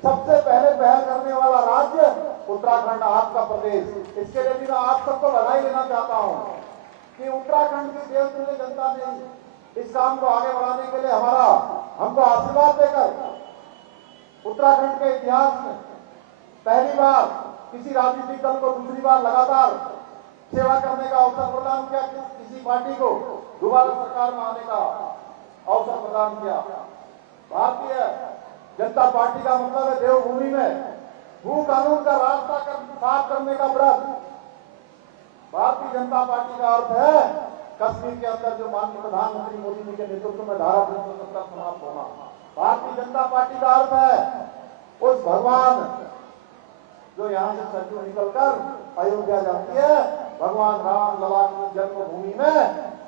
सबसे पहले पहल करने वाला राज्य उत्तराखंड, आपका प्रदेश। इसके लिए भी मैं आप सबको बधाई देना चाहता हूं कि उत्तराखंड की देवतुल्य जनता ने इस काम को आगे बढ़ाने के लिए हमको आशीर्वाद देकर उत्तराखंड के इतिहास में पहली बार किसी राजनीतिक दल को दूसरी बार लगातार सेवा करने का अवसर प्रदान किया, किसी पार्टी को दोबारा सरकार में आने का अवसर प्रदान किया। भारतीय जनता पार्टी का मतलब है देवभूमि में भू कानून का रास्ता साफ करने का व्रत। भारतीय जनता पार्टी का अर्थ है कश्मीर के अंदर जो माननीय प्रधानमंत्री मोदी जी के नेतृत्व में धारा 370 समाप्त होना। भारतीय जनता पार्टी का अर्थ है उस भगवान जो यहाँ से सरयू निकलकर अयोध्या जाती है, भगवान राम लला की जन्मभूमि में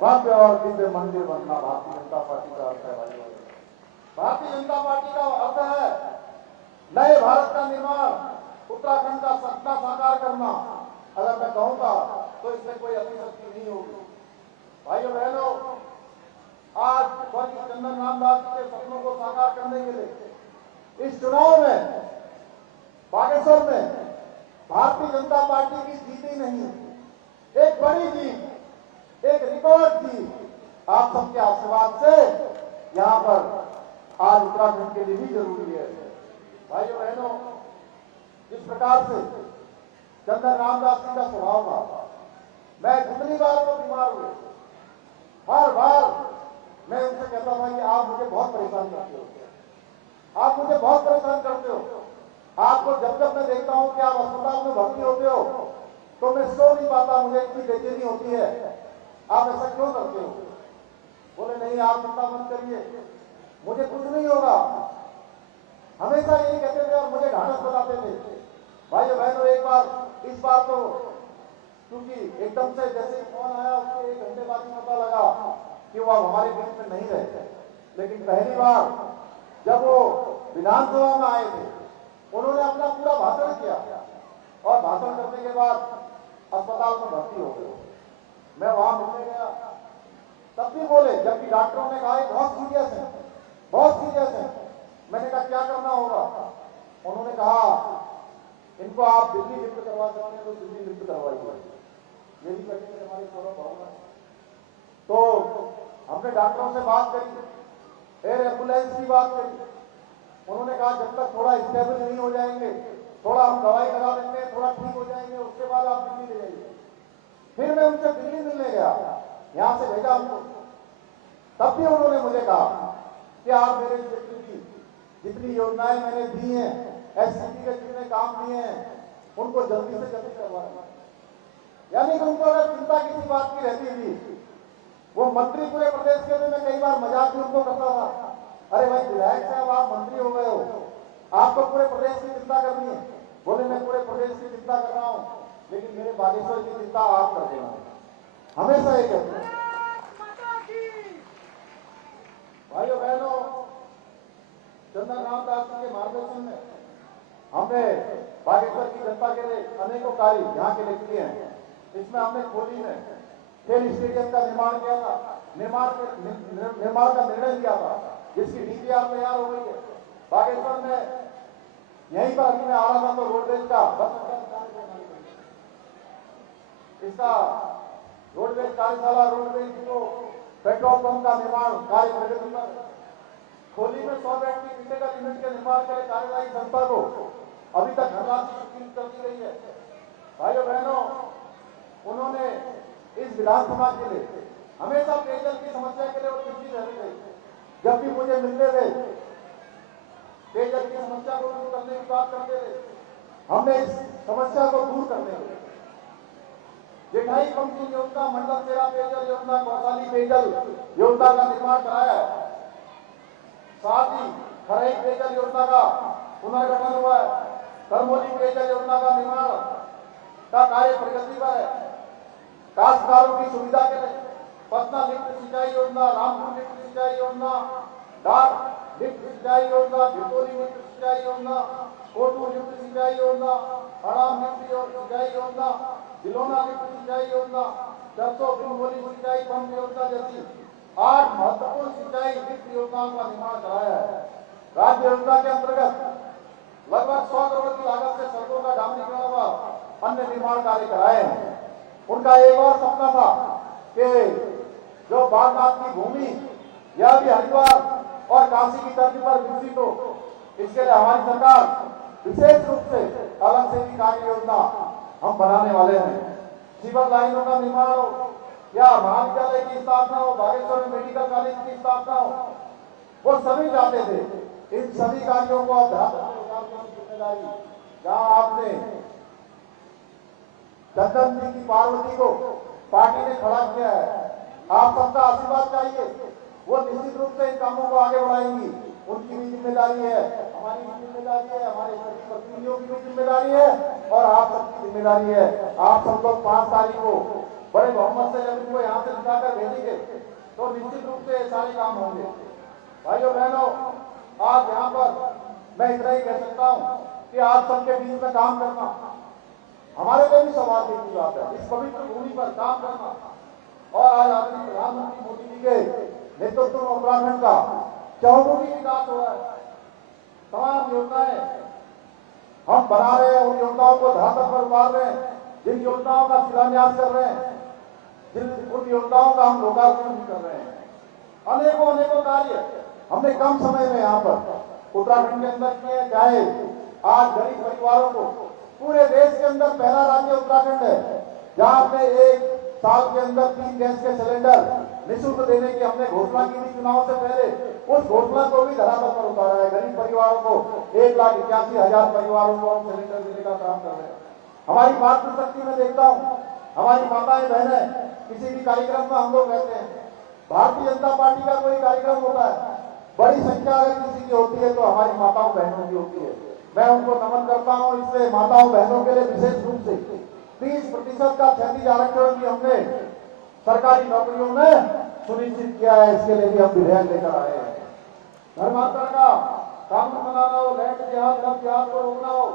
भव्य और दिव्य मंदिर बनना भारतीय जनता पार्टी का अर्थ है। भारतीय जनता पार्टी का अर्थ है नए भारत का निर्माण, उत्तराखंड का सपना साकार करना। अगर मैं कहूंगा तो इसमें कोई अतिशक्ति नहीं होगी। भाइयों बहनों, आज स्वर्गीय चंदन रामदास के सपनों को साकार करने के लिए इस चुनाव में बागेश्वर में भारतीय जनता पार्टी की जीत ही नहीं, एक बड़ी जीत, एक रिकॉर्ड जीत आप सबके आशीर्वाद से यहाँ पर आज उत्तराखंड के लिए भी जरूरी है। भाइयों बहनों, जिस प्रकार से चंदन रामदास जी का स्वभाव था, मैं जितनी बार वो बीमार हुए हर बार मैं उनसे कहता था कि आप मुझे बहुत परेशान करते हो, आप मुझे बहुत परेशान करते हो। आपको जब जब मैं देखता हूं कि आप अस्पताल में भर्ती होते हो तो मैं सो नहीं पाता, मुझे इतनी बेचैनी होती है, आप ऐसा क्यों करते हो? बोले नहीं, आप चिंता मत करिए, मुझे कुछ नहीं होगा। हमेशा यही कहते थे और मुझे ढांढस बताते थे। भाइयों बहनों, एक बार इस बार तो क्योंकि एकदम से जैसे फोन आया उसके 1 घंटे बाद ही पता लगा कि वो हमारे बीच में नहीं रहते, लेकिन पहली बार जब वो विधानसभा में आए थे उन्होंने अपना पूरा भाषण किया और भाषण करने के बाद अस्पताल में भर्ती हो गए। मैं वहां मिलने गया तब भी बोले, जबकि डॉक्टरों ने कहा बहुत सीरियस है, बहुत सीरियस है। मैंने कहा क्या करना होगा? उन्होंने कहा इनको आप दिल्ली लिफ्ट करवा सकते हैं तो दिल्ली लिफ्ट करवाइए। ये भी करने हमारे थोड़ा भावना। तो हमने डॉक्टरों से बात करी, एयर एम्बुलेंस की बात करी, उन्होंने कहा जब तक थोड़ा स्टेबल नहीं हो जाएंगे, थोड़ा हम दवाई लगा देते हैं, थोड़ा ठीक हो जाएंगे, उसके बाद आप दिल्ली ले जाइए। फिर मैं उनसे दिल्ली मिलने गया, यहाँ से भेजा उनको। तब भी उन्होंने मुझे कहा कि आप मेरे क्षेत्र की जितनी योजनाएं मैंने दी हैं, एससीपी के जितने काम दिए हैं, उनको जल्दी से जल्दी करवाएं। यानी कि उनको अगर चिंता किसी बात की रहती थी, वो मंत्री पूरे प्रदेश के में मैं कई बार मजाक भी उनको करता था, अरे भाई विधायक साहब आप मंत्री हो गए हो, आपको पूरे प्रदेश की चिंता करनी है। बोले मैं पूरे प्रदेश की चिंता कर रहा हूँ, लेकिन मेरे बागेश्वर की चिंता आप कर देना। हमेशा ये कहते हैं। भाइयों बहनों, चंदन राम दास जी के मार्गदर्शन में हमने बागेश्वर की जनता के लिए अनेकों कार्य यहाँ के लिए किए हैं। इसमें हमने खोली में खेल स्टेडियम का निर्माण किया था, निर्माण का निर्णय लिया था, जिसकी डीपीआर तैयार हो गई है। बागेश्वर में यहीं पर अभी मैं आ रहा था तो रोडवेज का इसका रोडवेज कार्यशाला, रोडवेज को पेट्रोल पंप का निर्माण कार्य प्रगति पर। खोली में 100 बेड की क्रिटिकल यूनिट के निर्माण के लिए कार्यदायी संस्था को अभी तक धनराशि कर दी गई है। भाइयों बहनों, उन्होंने इस विधानसभा के लिए हमेशा पेयजल की समस्या के लिए वो चिंतित रहते थे। जब भी मुझे मिलते थे, पेयजल की समस्या को दूर करने की बात करते थे। हमने इस समस्या को दूर करने के लिए जेठाई पंपिंग योजना, मंडल तेरा पेयजल योजना, कौशाली पेयजल योजना का निर्माण कराया है। साथ ही खरई पेयजल योजना का पुनर्गठन हुआ है। करमोली पेयजल योजना का निर्माण का कार्य प्रगति पर है। काश्तकारों की सुविधा के लिए पटना लिफ्ट सिंचाई योजना, रामपुर लिफ्ट सिंचाई योजना, डाक लिफ्ट सिंचाई योजना, भितोरी लिफ्ट सिंचाई योजना, कोटू लिफ्ट सिंचाई योजना, अड़ाम लिफ्ट सिंचाई योजना, दिलोना लिफ्ट सिंचाई योजना, सरसों बिंगोली सिंचाई पंप योजना जैसी 8 महत्वपूर्ण सिंचाई लिफ्ट योजनाओं का निर्माण कराया है। राज्य योजना के अंतर्गत लगभग 100 करोड़ की लागत से सड़कों का डामरीकरण व अन्य निर्माण कार्य कराए हैं। उनका एक और सपना था कि जो बागनाथ की भूमि यह भी हरिद्वार और काशी की धरती पर विकसित हो, इसके लिए हमारी सरकार विशेष रूप से अलग से भी कार्य योजना हम बनाने वाले हैं। सीवर लाइनों का निर्माण हो या महाविद्यालय की स्थापना हो, बागेश्वर में मेडिकल कॉलेज की स्थापना हो, वो सभी चाहते थे। इन सभी कार्यों को आप ध्यान रखें। जिम्मेदारी जहां आपने चंदन जी की पार्वती को पार्टी ने खड़ा किया है, आप सबका आशीर्वाद चाहिए। वो निश्चित रूप से इन कामों को आगे बढ़ाएंगी। उनकी भी जिम्मेदारी है, हमारी भी जिम्मेदारी है, हमारे सभी प्रतिनिधियों की भी जिम्मेदारी है और आप सबकी जिम्मेदारी है। आप सब लोग 5 तारीख को बड़े बहुमत से जब इनको यहाँ से जिताकर भेजेंगे तो निश्चित रूप से सारे काम होंगे। भाइयों बहनों, आज यहाँ पर मैं इतना ही कह सकता हूँ कि आप सबके बीच में काम करना हमारे लिए भी सौभाग्य की बात है। इस पवित्र भूमि पर काम करना और आज आदरणीय प्रधानमंत्री मोदी जी के नेतृत्व में उत्तराखंड का चौमुखी विकास हो रहा है। तमाम योजनाएं हम बना रहे हैं, उन योजनाओं को धरातल पर उतार रहे हैं, जिन योजनाओं का शिलान्यास कर रहे हैं, उन योजनाओं का हम लोकार्पण भी कर रहे हैं। अनेकों कार्य हमने कम समय में यहाँ पर उत्तराखंड के अंदर किए। चाहे आज गरीब परिवारों को पूरे देश के अंदर पहला राज्य उत्तराखंड है जहाँ हमने 1 साल के अंदर 3 गैस के सिलेंडर निःशुल्क देने की हमने घोषणा की थी चुनाव से पहले। उस घोषणा को भी धरातल पर उतारा है। गरीब परिवारों को 1,81,000 परिवारों को हम सिलेंडर देने का काम कर रहे हैं। हमारी मातृशक्ति में देखता हूँ, हमारी माताएं बहनें किसी भी कार्यक्रम में हम लोग रहते हैं, भारतीय जनता पार्टी का कोई कार्यक्रम होता है, बड़ी संख्या अगर किसी की होती है तो हमारी माताओं बहनों की होती है। मैं उनको नमन करता हूँ। इसलिए माताओं बहनों के लिए विशेष रूप से 30% का क्षैतिज आरक्षण भी हमने सरकारी नौकरियों में सुनिश्चित किया है। इसके लिए भी हम विधेयक लेकर आए हैं। धर्मांतरण का कानून बनाना हो, लैंड जिहाद को रोकना हो,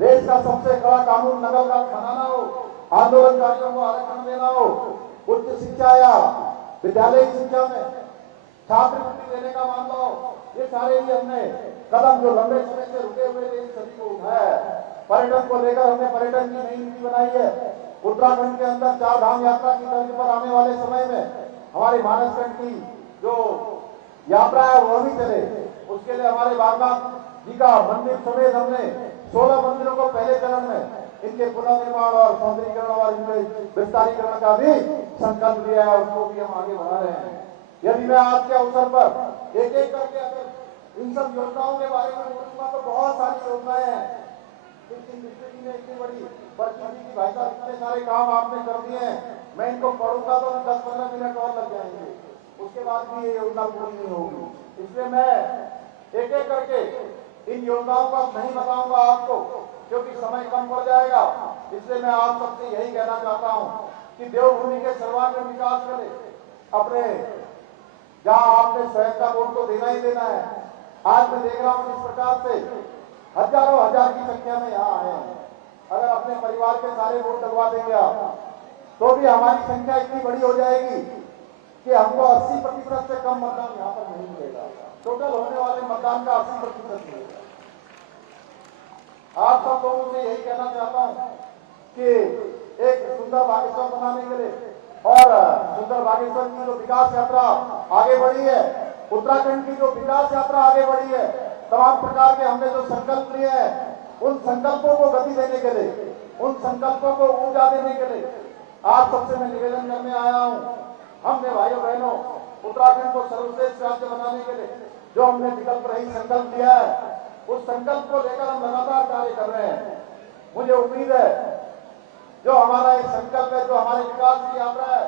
देश का सबसे बड़ा कानून नकल का बनाना हो, आंदोलनकारियों को आरक्षण देना हो, उच्च शिक्षा या विद्यालय शिक्षा में छात्रवृत्ति देने का मामला हो, ये सारे भी हमने कदम जो लंबे समय से रुके हुए थे इन सभी को उठाया है। पर्यटन को लेकर हमने पर्यटन की नई नीति बनाई है। उत्तराखंड के अंदर 4 धाम यात्रा की तर्ज पर आने वाले समय में हमारी मानसखंड की जो यात्रा है वह भी चले। उसके लिए हमारे बागनाथ जी का मंदिर समेत हमने 16 मंदिरों को पहले चरण में इनके पुनर्निर्माण और सौंदर्यीकरण और इनके विस्तारीकरण का भी संकल्प लिया है, उसको भी हम आगे बढ़ा रहे हैं। यदि मैं आज के अवसर पर एक एक करके अगर इन सब योजनाओं के बारे में बोलूंगा तो बहुत सारी योजनाएं हैं। जी ने इतनी बड़ी बच्ची जी की भाई साहब इतने सारे काम आपने कर दिए हैं, मैं इनको पढ़ूंगा तो 10-15 मिनट और लग जाएंगे, उसके बाद भी ये योजना पूरी नहीं होगी। इसलिए मैं एक एक करके इन योजनाओं का नहीं बताऊंगा आपको, क्योंकि समय कम पड़ जाएगा। इसलिए मैं आप सबसे यही कहना चाहता हूं कि देवभूमि के सर्वांगीण विकास के लिए अपने जहां आपने स्वयं का वोट तो देना ही देना है। आज मैं देख रहा हूं जिस प्रकार से हजारों हजार की संख्या में यहाँ आए हैं। अगर अपने परिवार के सारे वोट डलवा देंगे आप तो भी हमारी संख्या इतनी बड़ी हो जाएगी कि हमको 80% से कम मतदान यहाँ पर नहीं मिलेगा। टोटल होने वाले मतदान का 80% मिलेगा। आप सब लोगों से यही कहना चाहता हूँ कि एक सुंदर बागेश्वर बनाने के लिए और सुंदर बागेश्वर की जो विकास यात्रा आगे बढ़ी है, उत्तराखंड की जो विकास यात्रा आगे बढ़ी है, तमाम प्रकार के हमने जो संकल्प लिए हैं, उन संकल्पों को गति देने के लिए, उन संकल्पों को ऊर्जा देने के लिए आप सबसे मैं निवेदन करने आया हूं। हमने भाइयों बहनों उत्तराखंड को सर्वश्रेष्ठ राज्य बनाने के लिए जो हमने विकल्प रहित संकल्प लिया है, उस संकल्प को लेकर हम लगातार कार्य कर रहे हैं। मुझे उम्मीद है जो हमारा ये संकल्प है, जो हमारी विकास की यात्रा है,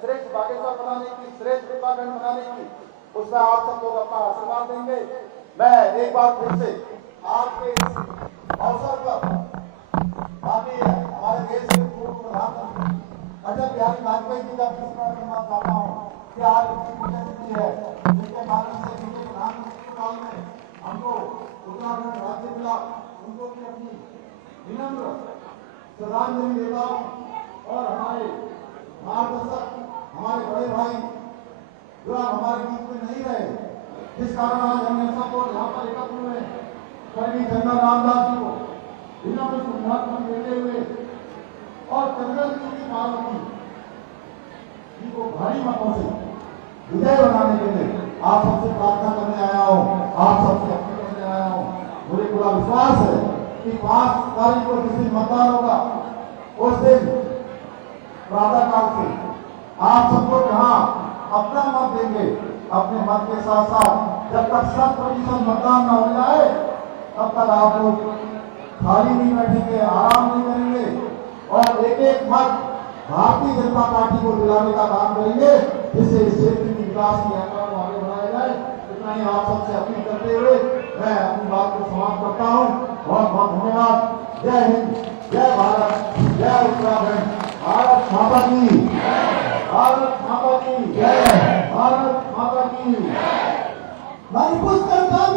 श्रेष्ठ बागेश्वर बनाने की, श्रेष्ठ उत्तराखंड बनाने की, उसमें आप सब लोग अपना आशीर्वाद देंगे। मैं एक बार फिर से आपके अवसर पर बाकी हमारे देश के पूर्व प्रधानमंत्री अटल बिहारी वाजपेयी जी का स्मरण करना चाहता हूँ कि आज उनकी पुण्यतिथि है, जिसके कारण से उनके प्रधानमंत्री काल में हमको उत्तराखंड राज्य मिला। उनको भी अपनी विनम्र श्रद्धांजलि देता हूँ। और हमारे मार्गदर्शक, हमारे बड़े भाई जो हमारे बीच में नहीं रहे, जिस कारण आज हमने सबको यहाँ पर एकत्र हुए, स्वर्गीय जनरल रामदास जी को विनम्र श्रद्धांजलि देते हुए और चंद्रन जी की पार्वती जी को भारी मतों से विजय बनाने के लिए आप सबसे प्रार्थना करने आया हूँ, आप सबसे अपील करने आया हूँ। मुझे पूरा विश्वास है कि 5 तारीख को जिस दिन मतदान होगा उस दिन प्रातः काल से आप सबको जहाँ अपना मत देंगे, अपने मत के साथ साथ जब तक 100% मतदान न हो जाए तब तक आप लोग खाली नहीं बैठेंगे, आराम नहीं करेंगे और एक एक मत भारतीय जनता पार्टी को दिलाने का काम करेंगे, जिससे इस क्षेत्र की विकास की यात्रा को आगे बढ़ाया जाए। इतना ही आप सबसे अपील करते हुए मैं अपनी बात को समाप्त करता हूँ। बहुत बहुत धन्यवाद। जय हिंद, जय भारत, जय उत्तराखंड। भारत माता की, भारत माता की जय, भारत माता की। मणिपुर सरकार